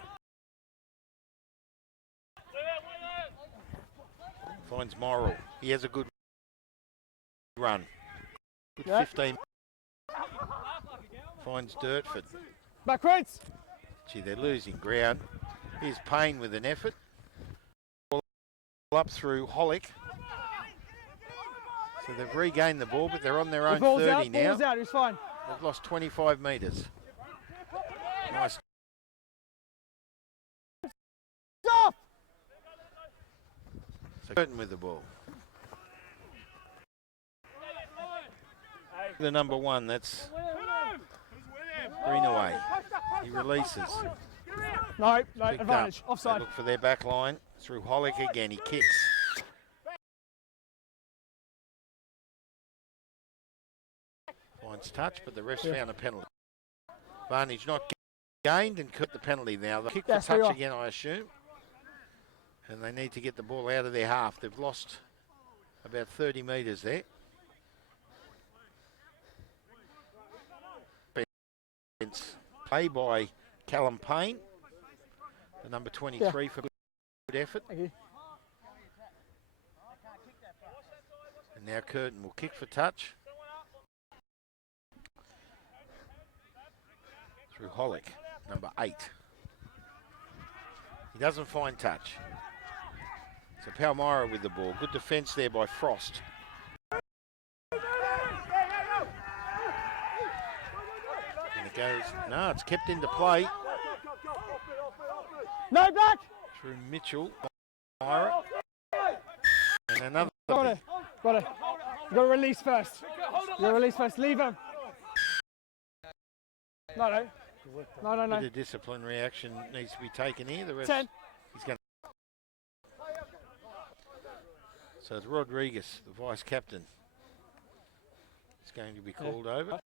Finds Morrill. He has a good run. Good 15. Finds Dirtford. Backwards. Gee, they're losing ground. Here's Payne with an effort. Ball up through Hollick. So they've regained the ball, but they're on their own 30 now. Ball's out, it's fine. They've lost 25 metres. Nice. Stop! So Curtin with the ball. The number 1, that's Greenaway. He releases. No, Picked advantage. Up. Offside. They look for their back line. Through Hollick again. He kicks. Finds touch, but the ref's found a penalty. Varnage not gained and cut the penalty now. They'll kick for touch again, I assume. And they need to get the ball out of their half. They've lost about 30 metres there. Play by Callum Payne, the number 23 for good effort. Thank you. And now Curtin will kick for touch. Through Hollick, number 8. He doesn't find touch. So Palmyra with the ball. Good defence there by Frost. And it goes, no, it's kept into play. No, back! Through Mitchell. Palmyra. And another. Got it. Got it. You got to release first. You got to release first. Leave him. No. Bit of disciplinary action needs to be taken here. The rest, 10. He's going to. So it's Rodriguez, the vice captain. It's going to be called over.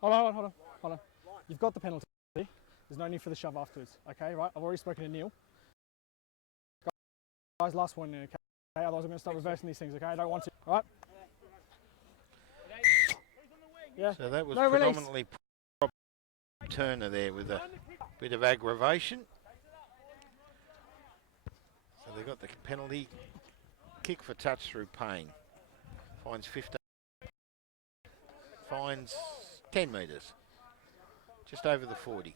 Hold on. You've got the penalty. There's no need for the shove afterwards. Okay, right? I've already spoken to Neil. Guys, last one. Okay. Otherwise, I'm going to start reversing these things. Okay, I don't want to. All right. Yeah. So that was predominantly Turner there with a bit of aggravation. So they got the penalty. Kick for touch through Payne. Fines 15. Fines 10 metres. Just over the 40.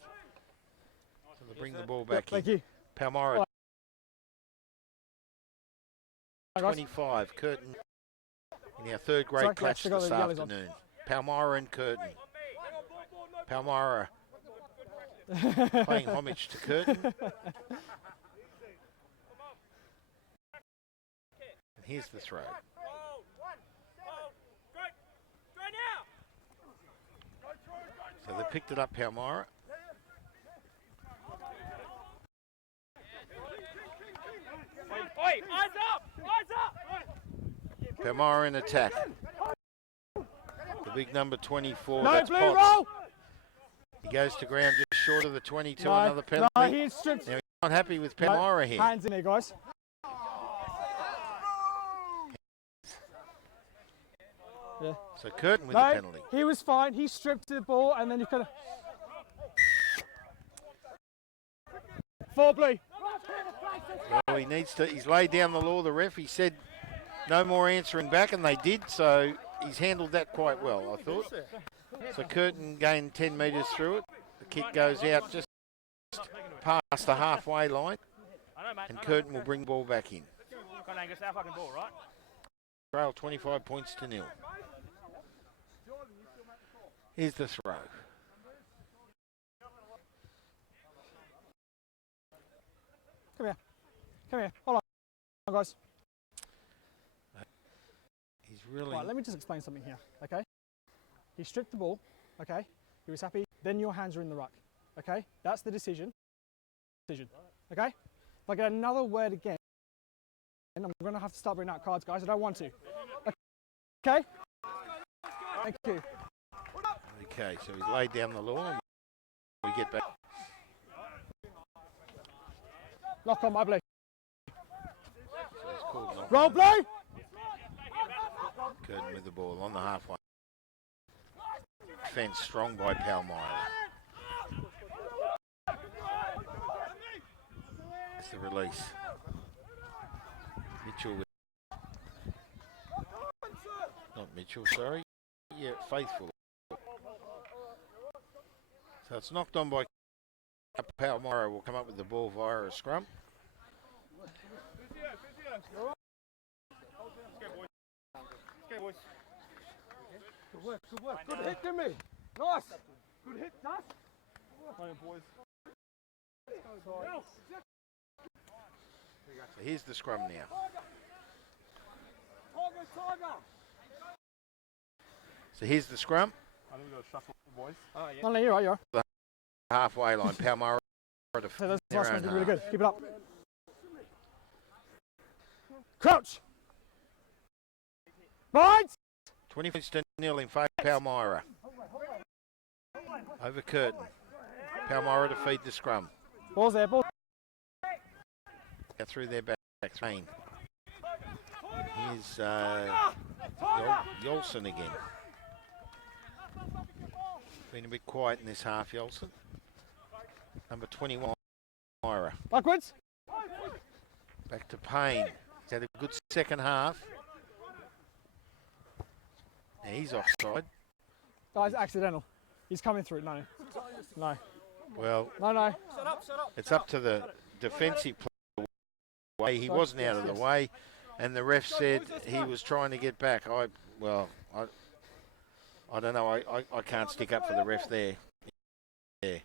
So they bring the ball back Thank in. you. Palmyra Hi, guys. 25. Curtin in our third grade Sorry, clash yeah, this the yellows on. afternoon. Palmyra and Curtin. Palmyra paying homage to Curtin. And here's the throw. So they picked it up, Palmyra. Palmyra in attack. The big number 24, No, that's blue Potts. roll! He goes to ground just short of the 22, No, another penalty. no, he's stripped. Now he's not happy with Palmyra here. Hands in there, guys. Yeah. So Curtin with No, the penalty. he was fine. He stripped the ball and then he could have. 4 blue. Well, he needs to, he's laid down the law, the ref. He said no more answering back, and they did, so he's handled that quite well, I thought. So Curtin gained 10 metres through it. The kick goes out just past the halfway line, and Curtin will bring the ball back in. Trail 25 points to 0. Here's the throw. Come here. Come here. Hold on, guys. He's really... Right, let me just explain something here, okay? He stripped the ball, okay? He was happy. Then your hands are in the ruck, okay? That's the decision. Okay? If I get another word again, I'm going to have to start bringing out cards, guys. I don't want to. Okay? Thank you. Okay, so he's laid down the law. We get back. Lock on, my blue. So he's called knock Roll on. blue! Curtin with the ball on the halfway. Defence strong by Palmyra. That's the release. Mitchell with... Not Mitchell, sorry. Yeah, Faithful. So it's knocked on by Palmyra. Will come up with the ball via a scrum. Good work, good work. Good hit, Jimmy. Nice. Good hit, Dust. Playing, boys. So here's the scrum now. Tiger. So here's the scrum. I think we've got to shuffle, boys. No, you're right, you're right. Halfway line. Palmyra to So those their last own ones did really half. good. Keep it up. Crouch! Bind! 20 points to 0 in favour of Palmyra. Over Curtin. Palmyra to feed the scrum. Ball's there, ball. Out through their back lane. Here's Yolson again. Been a bit quiet in this half, Yolson. Number 21, Palmyra. Backwards. Back to Payne. He's had a good second half. Now he's offside. Oh, it's accidental. He's coming through. No. No. Well, No. it's up to the defensive play. He wasn't out of the way, and the ref said he was trying to get back. I don't know. I can't stick up for the ref there. Yeah.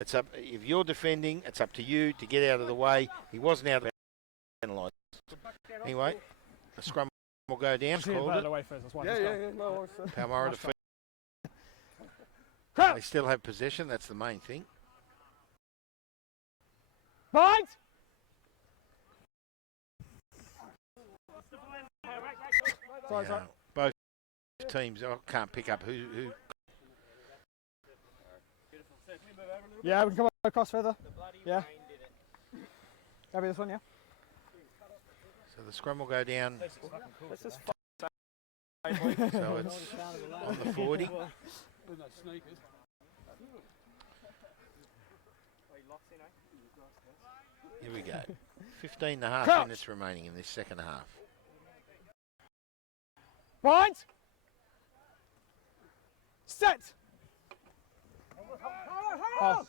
It's up. If you're defending, it's up to you to get out of the way. He wasn't out of the penalised. Anyway, the scrum will go down. Called it. Away first. That's why Yeah. No worries, sir. Palmyra to feed. They still have possession. That's the main thing. Bind! Sorry. Both teams. I can't pick up who. Yeah, we can come across further. Yeah. That'll be this one, yeah. So the scrum will go down. Let's just So it's on the 40. Here we go. 15 and a half Crouch. minutes remaining in this second half. Point. Set. Oh.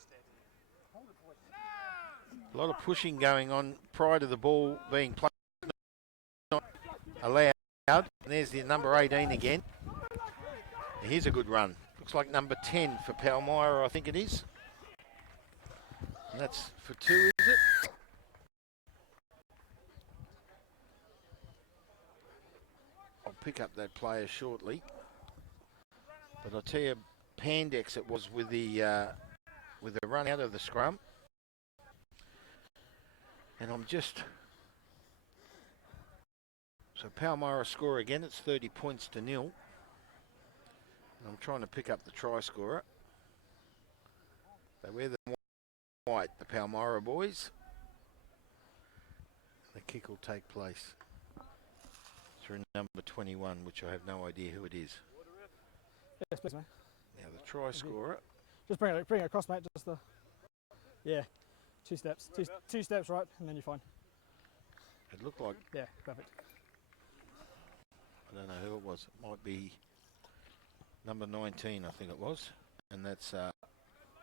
A lot of pushing going on prior to the ball being played. Not allowed. And there's the number 18 again. And here's a good run. Looks like number 10 for Palmyra, I think it is. And that's for 2, is it? I'll pick up that player shortly. But I'll tell you, Pandex it was with the run out of the scrum. And I'm just... So Palmyra score again, it's 30 points to 0. And I'm trying to pick up the try scorer. They wear the white, the Palmyra boys. The kick will take place through number 21, which I have no idea who it is. Yes, please, mate. Now the try scorer. Just bring it across, mate. Just the. Yeah, 2 steps. Two steps right, and then you're fine. It looked like. Yeah, perfect. I don't know who it was. It might be number 19, I think it was, and that's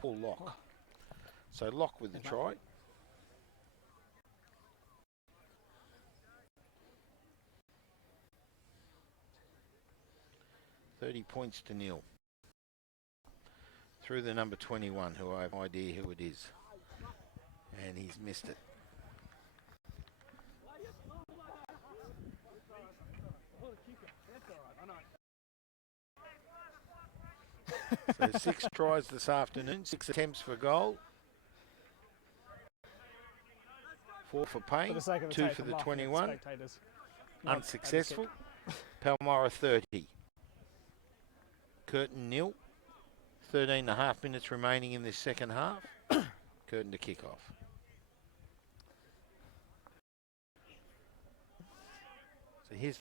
Paul Locke. So Locke with the try. $30 points to 0. Through the number 21, who I have no idea who it is. And he's missed it. So 6 tries this afternoon, 6 attempts for goal. 4 for Payne, 2 for the 21. Unsuccessful. Palmyra 30. Curtin 0. 13.5 minutes remaining in this second half. Curtin to kick off. So here's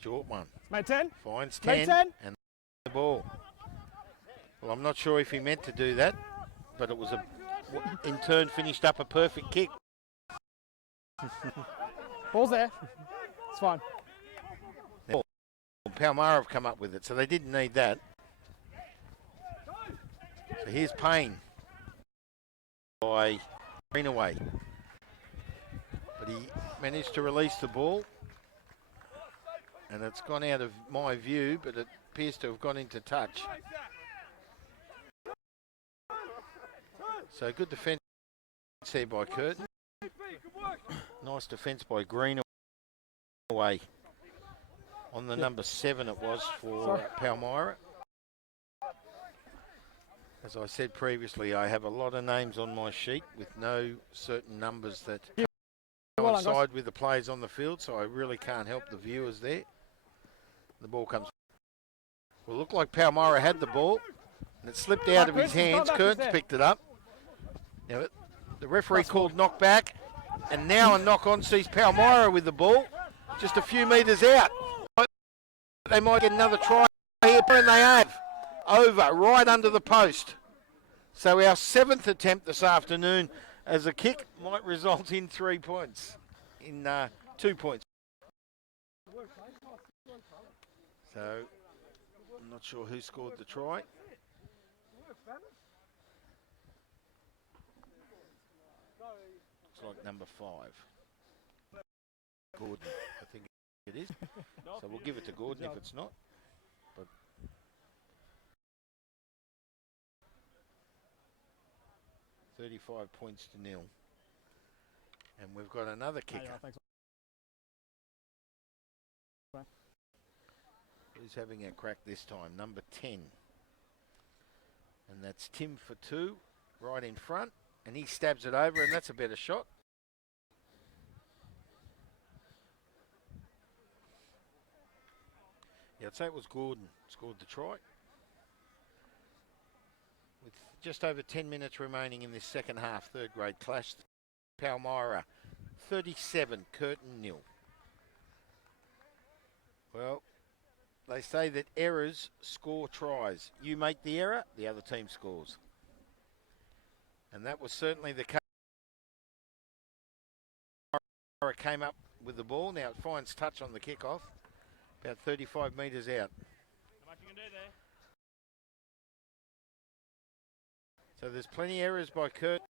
short one. Mate 10. Finds 10. Mate 10. And the ball. Well, I'm not sure if he meant to do that, but it was in turn finished up a perfect kick. Ball's there. It's fine. Palmyra have come up with it, so they didn't need that. So here's Payne by Greenaway. But he managed to release the ball. And it's gone out of my view, but it appears to have gone into touch. So good defence there by Curtin. Nice defence by Greenaway. On the number 7 it was for Palmyra. As I said previously, I have a lot of names on my sheet with no certain numbers that coincide with the players on the field, so I really can't help the viewers there. The ball comes. Well, looked like Palmyra had the ball, and it slipped out of his hands. Curtin's picked it up. Now, the referee called knock back, and now a knock on sees Palmyra with the ball, just a few metres out. They might get another try here, and they have. Over, right under the post. So our 7th attempt this afternoon as a kick might result in 3 points, in 2 points. So, I'm not sure who scored the try. Looks like number 5. Gordon, I think it is. So we'll give it to Gordon if it's not. But 35 points to 0. And we've got another kicker. Who's having a crack this time? Number 10. And that's Tim for 2, right in front. And he stabs it over, and that's a better shot. Yeah, I'd say it was Gordon scored the try. With just over 10 minutes remaining in this second half, third grade clash. Palmyra 37, Curtin 0. Well, they say that errors score tries. You make the error, the other team scores. And that was certainly the case. Came up with the ball. Now it finds touch on the kickoff, about 35 metres out. So there's plenty of errors by Curtin,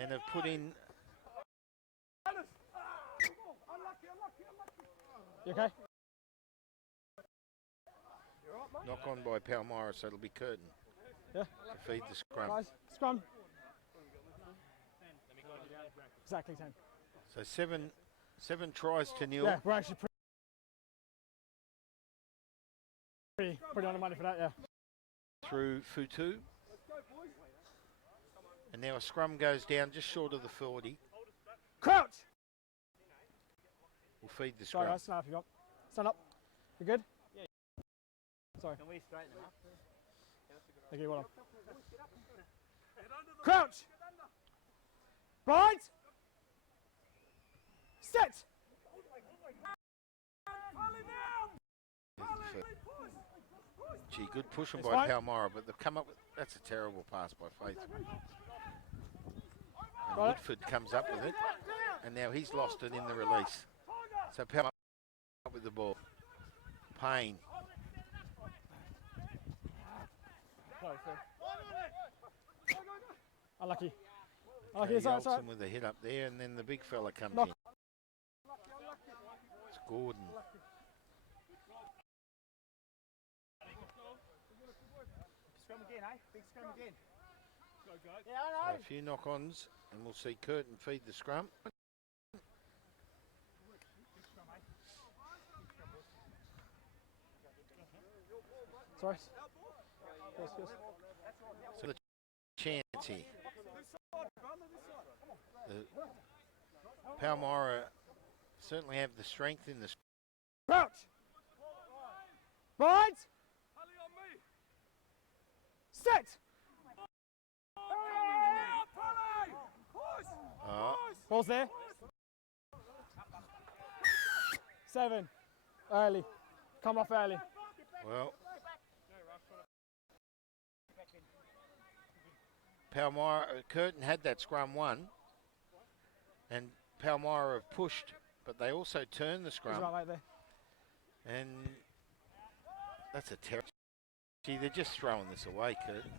and have put in. You okay? Knock on by Palmyra, so it'll be Curtin. Yeah. To feed the scrum. Guys, scrum. Exactly 10. So seven tries to nil. Yeah, we're actually pretty on the money for that, yeah. Through Futu. And now a scrum goes down just short of the 40. Crouch! We'll feed the Sorry scrum. guys, stand up if you got. Stand up. You good? Yeah. Sorry. Can we straighten them up? Okay, well done. Crouch! Right! Set! Gee, good pushing It's by fine. Palmyra, but they've come up with, that's a terrible pass by Faith. And Right. Woodford comes up with it, and now he's lost it in the release. So Palmyra up with the ball. Payne. Unlucky. Unlucky, Cody it's alright, Olsen with a hit up there, and then the big fella comes Knock. in. It's Gordon. Scrum again, eh? Big scrum again. So a few knock-ons, and we'll see Curtin feed the scrum. Sorry. Yes, yes. So the chance here. The Palmyra certainly have the strength in the. Crouch! Right! Set! Ball's there. 7. Early. Come off early. Well, Palmyra, Curtin had that scrum won, and Palmyra have pushed, but they also turned the scrum, He's right there. and that's a terrible. Gee, they're just throwing this away, Curtin.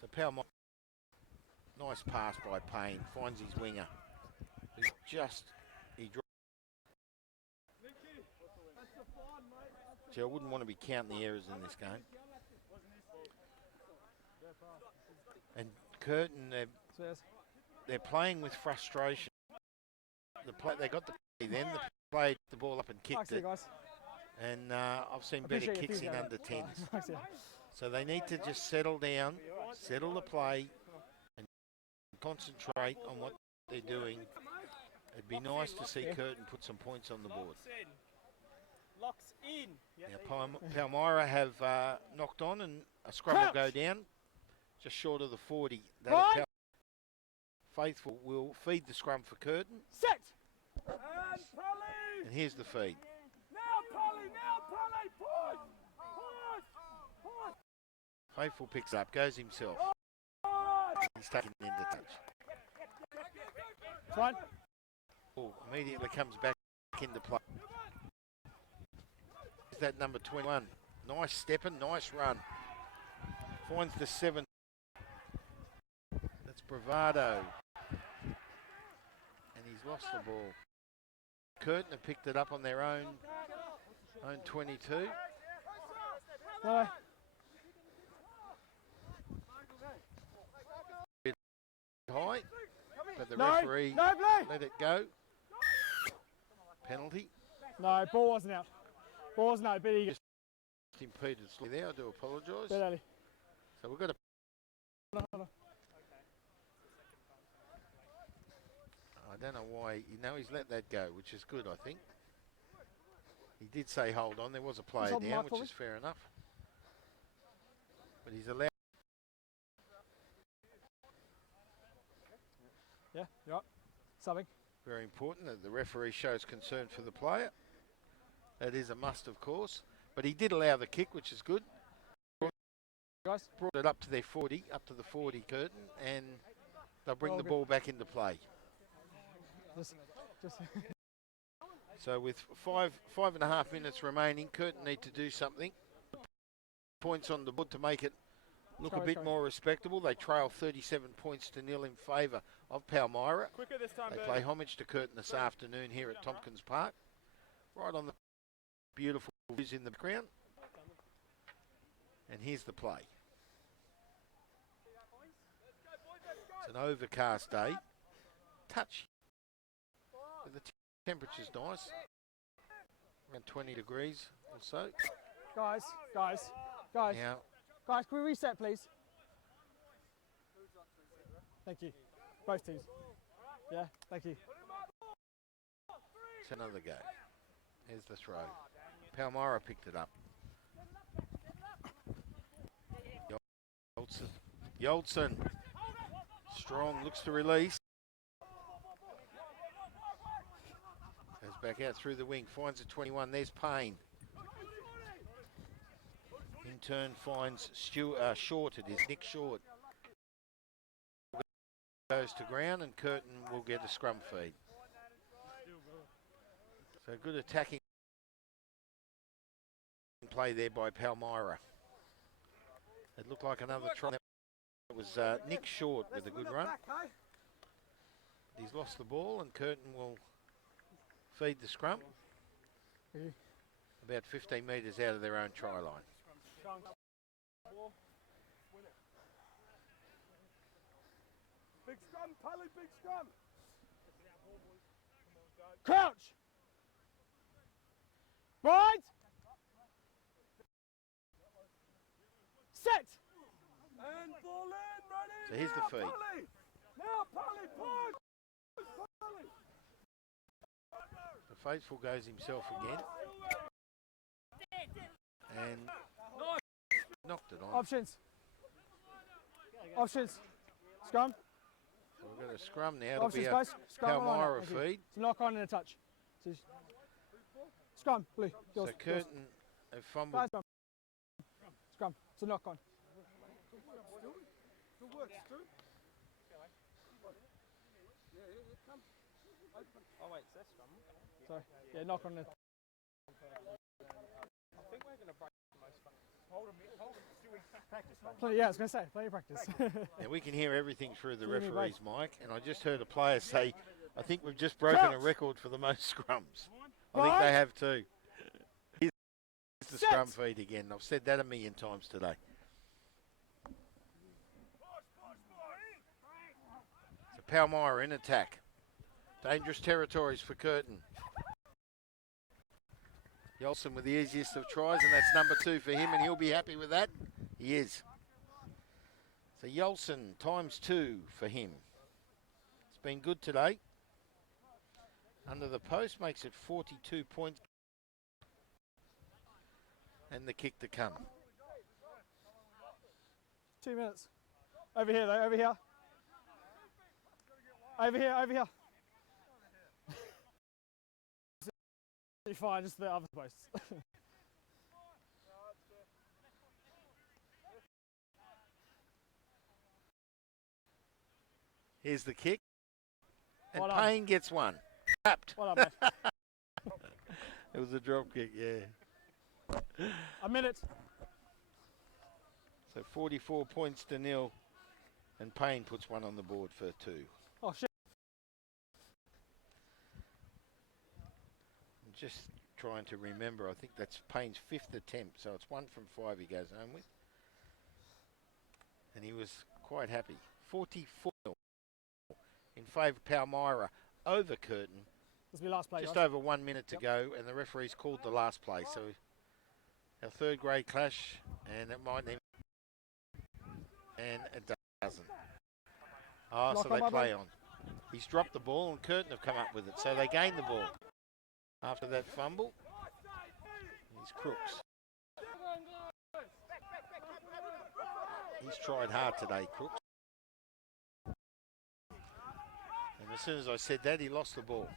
So Palmyra, nice pass by Payne, finds his winger, who's he dropped. Gee, I wouldn't want to be counting the errors in this game. And Curtin, they're playing with frustration. They got the play then, they played the ball up and kicked it. Guys. And I've seen better kicks in under 10s. Thanks, yeah. So they need to just settle down, settle the play, and concentrate on what they're doing. It'd be nice to see Curtin put some points on the board. Locks in. Now Palmyra have knocked on, and a scrum will go down just short of the 40. Right. Faithful will feed the scrum for Curtin. Set! And here's the feed. Faithful picks up, goes himself. He's taken into touch. Fine. Oh, immediately comes back into play. Is that number 21? Nice stepping, nice run. Finds the 7. That's Bravado. And he's lost the ball. Curtin have picked it up on their own 22. No. High, but the No, referee no play. let it go. Penalty. No, ball wasn't out. Ball wasn't out, bit eager. Just impeded slightly there, I do apologise. Bit early. So we've got to. No. I don't know why, he's let that go, which is good, I think. He did say hold on, there was a player hold the down, mark for which is fair enough. But he's allowed. Yeah, you're right. Subbing. Very important that the referee shows concern for the player. That is a must, of course. But he did allow the kick, which is good. Guys. Brought it up to their 40, up to the 40 Curtin, and they'll bring All the good. ball back into play. Just So with five and a half minutes remaining, Curtin need to do something. Points on the board to make it look a bit more respectable. They trail 37 points to 0 in favour of Palmyra. Quicker this time, They play homage to Curtin this afternoon here at Tompkins Park. Right on the beautiful views in the background. And here's the play. It's an overcast day. Touch. The temperature's nice. Around 20 degrees or so. guys, Now, can we reset, please? Thank you. Both teams. Yeah, thank you. it's another go. Here's the throw. Palmyra picked it up. Yolson. Strong, looks to release. Goes back out through the wing, finds a 21. There's Payne. In turn finds Short, it is Nick Short. Goes to ground and Curtin will get a scrum feed. So good attacking play there by Palmyra. It looked like another try. It was Nick Short with a good run. He's lost the ball and Curtin will feed the scrum. About 15 metres out of their own try line. Big scrum, Pally, big scrum. Crouch! Right! Set! And ball in, ready. So here's the now, feed. Pally. Now, Pally, push. Pally. The faithful goes himself again. And knocked it on. Options. Options. Scrum. So we've got a scrum now. It'll be Options, a guys. Scrum. Palmyra Thank you. feed. It's a knock on and a touch. Scrum, blue. So Yours, Curtin yours. have fumbled. Guys, scrum. It's a knock on. Good work, Stu. Oh wait, so that's scrum. Sorry. Yeah, knock on it. I think we're going to break the most fun. Hold a minute, doing practice run. Yeah, I was going to say, play practice. Now we can hear everything through the Can you hear me, referee's mic, and I just heard a player say, I think we've just broken a Crouch. record for the most scrums. I think they have too. Here's the Set. scrum feed again. I've said that a million times today. So Palmyra in attack. Dangerous territories for Curtin. Yolson with the easiest of tries, and that's number 2 for him, and he'll be happy with that. He is. So Yolson times 2 for him. It's been good today. Under the post makes it 42 points. And the kick to come. 2 minutes. Over here, though, over here. Over here, over here. Fine, just the other posts. Here's the kick. And Well done. Payne gets one. Trapped. Well done, mate. It was a drop kick, yeah. A minute. So 44 points to 0. And Payne puts one on the board for 2. Oh, shit. I'm just trying to remember. I think that's Payne's 5th attempt. So it's 1 from 5 he goes home with. And he was quite happy. 44 in favour of Palmyra over Curtin. This will be last play, Just guys. over 1 minute to go, and the referee's called the last play. So our 3rd grade clash, and it might even, and it doesn't. Oh, Lock so on, they my play boy. on. He's dropped the ball, and Curtin have come up with it. So they gain the ball after that fumble. He's Crooks. He's tried hard today, Crooks. And as soon as I said that, he lost the ball.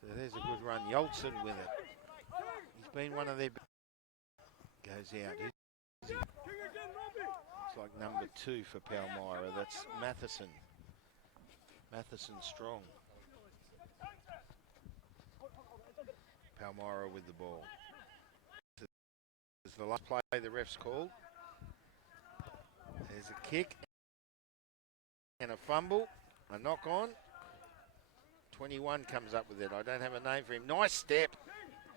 So there's a good run. Yolson with it. He's been one of their... Goes out. Looks like number 2 for Palmyra. That's Matheson. Matheson strong. Palmyra with the ball. This is the last play the ref's called. There's a kick and a fumble, a knock on. 21 comes up with it. I don't have a name for him. Nice step.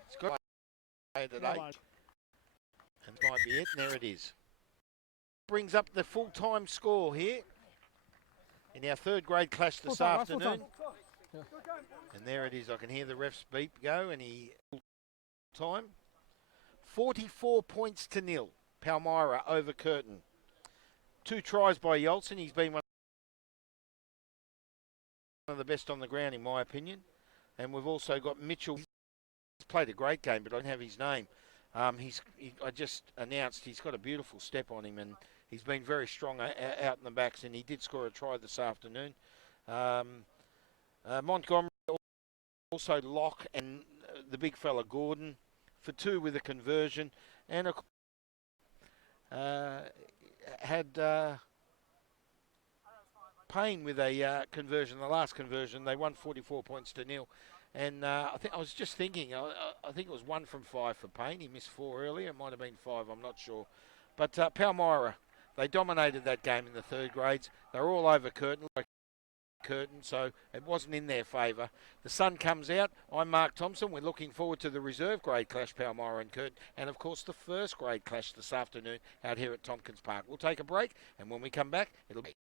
It's got it at 8. And that might be it. And there it is. Brings up the full-time score here in our 3rd grade clash this afternoon. Yeah. And there it is. I can hear the ref's beep go, and he time. 44 points to 0. Palmyra over Curtin. 2 tries by Yolson. He's been one of the best on the ground, in my opinion. And we've also got Mitchell. He's played a great game, but I don't have his name. I just announced he's got a beautiful step on him, and he's been very strong out in the backs, and he did score a try this afternoon. Montgomery also lock, and the big fella Gordon for 2 with a conversion, and had Payne with a conversion, the last conversion. They won 44 points to 0. And I was just thinking, I think it was 1 from 5 for Payne. He missed 4 earlier. It might have been 5, I'm not sure. But Palmyra, they dominated that game in the 3rd grades. They were all over Curtin, so it wasn't in their favour. The sun comes out. I'm Mark Thompson. We're looking forward to the reserve grade clash, Palmyra and Curtin, and of course the 1st grade clash this afternoon out here at Tompkins Park. We'll take a break, and when we come back, it'll be...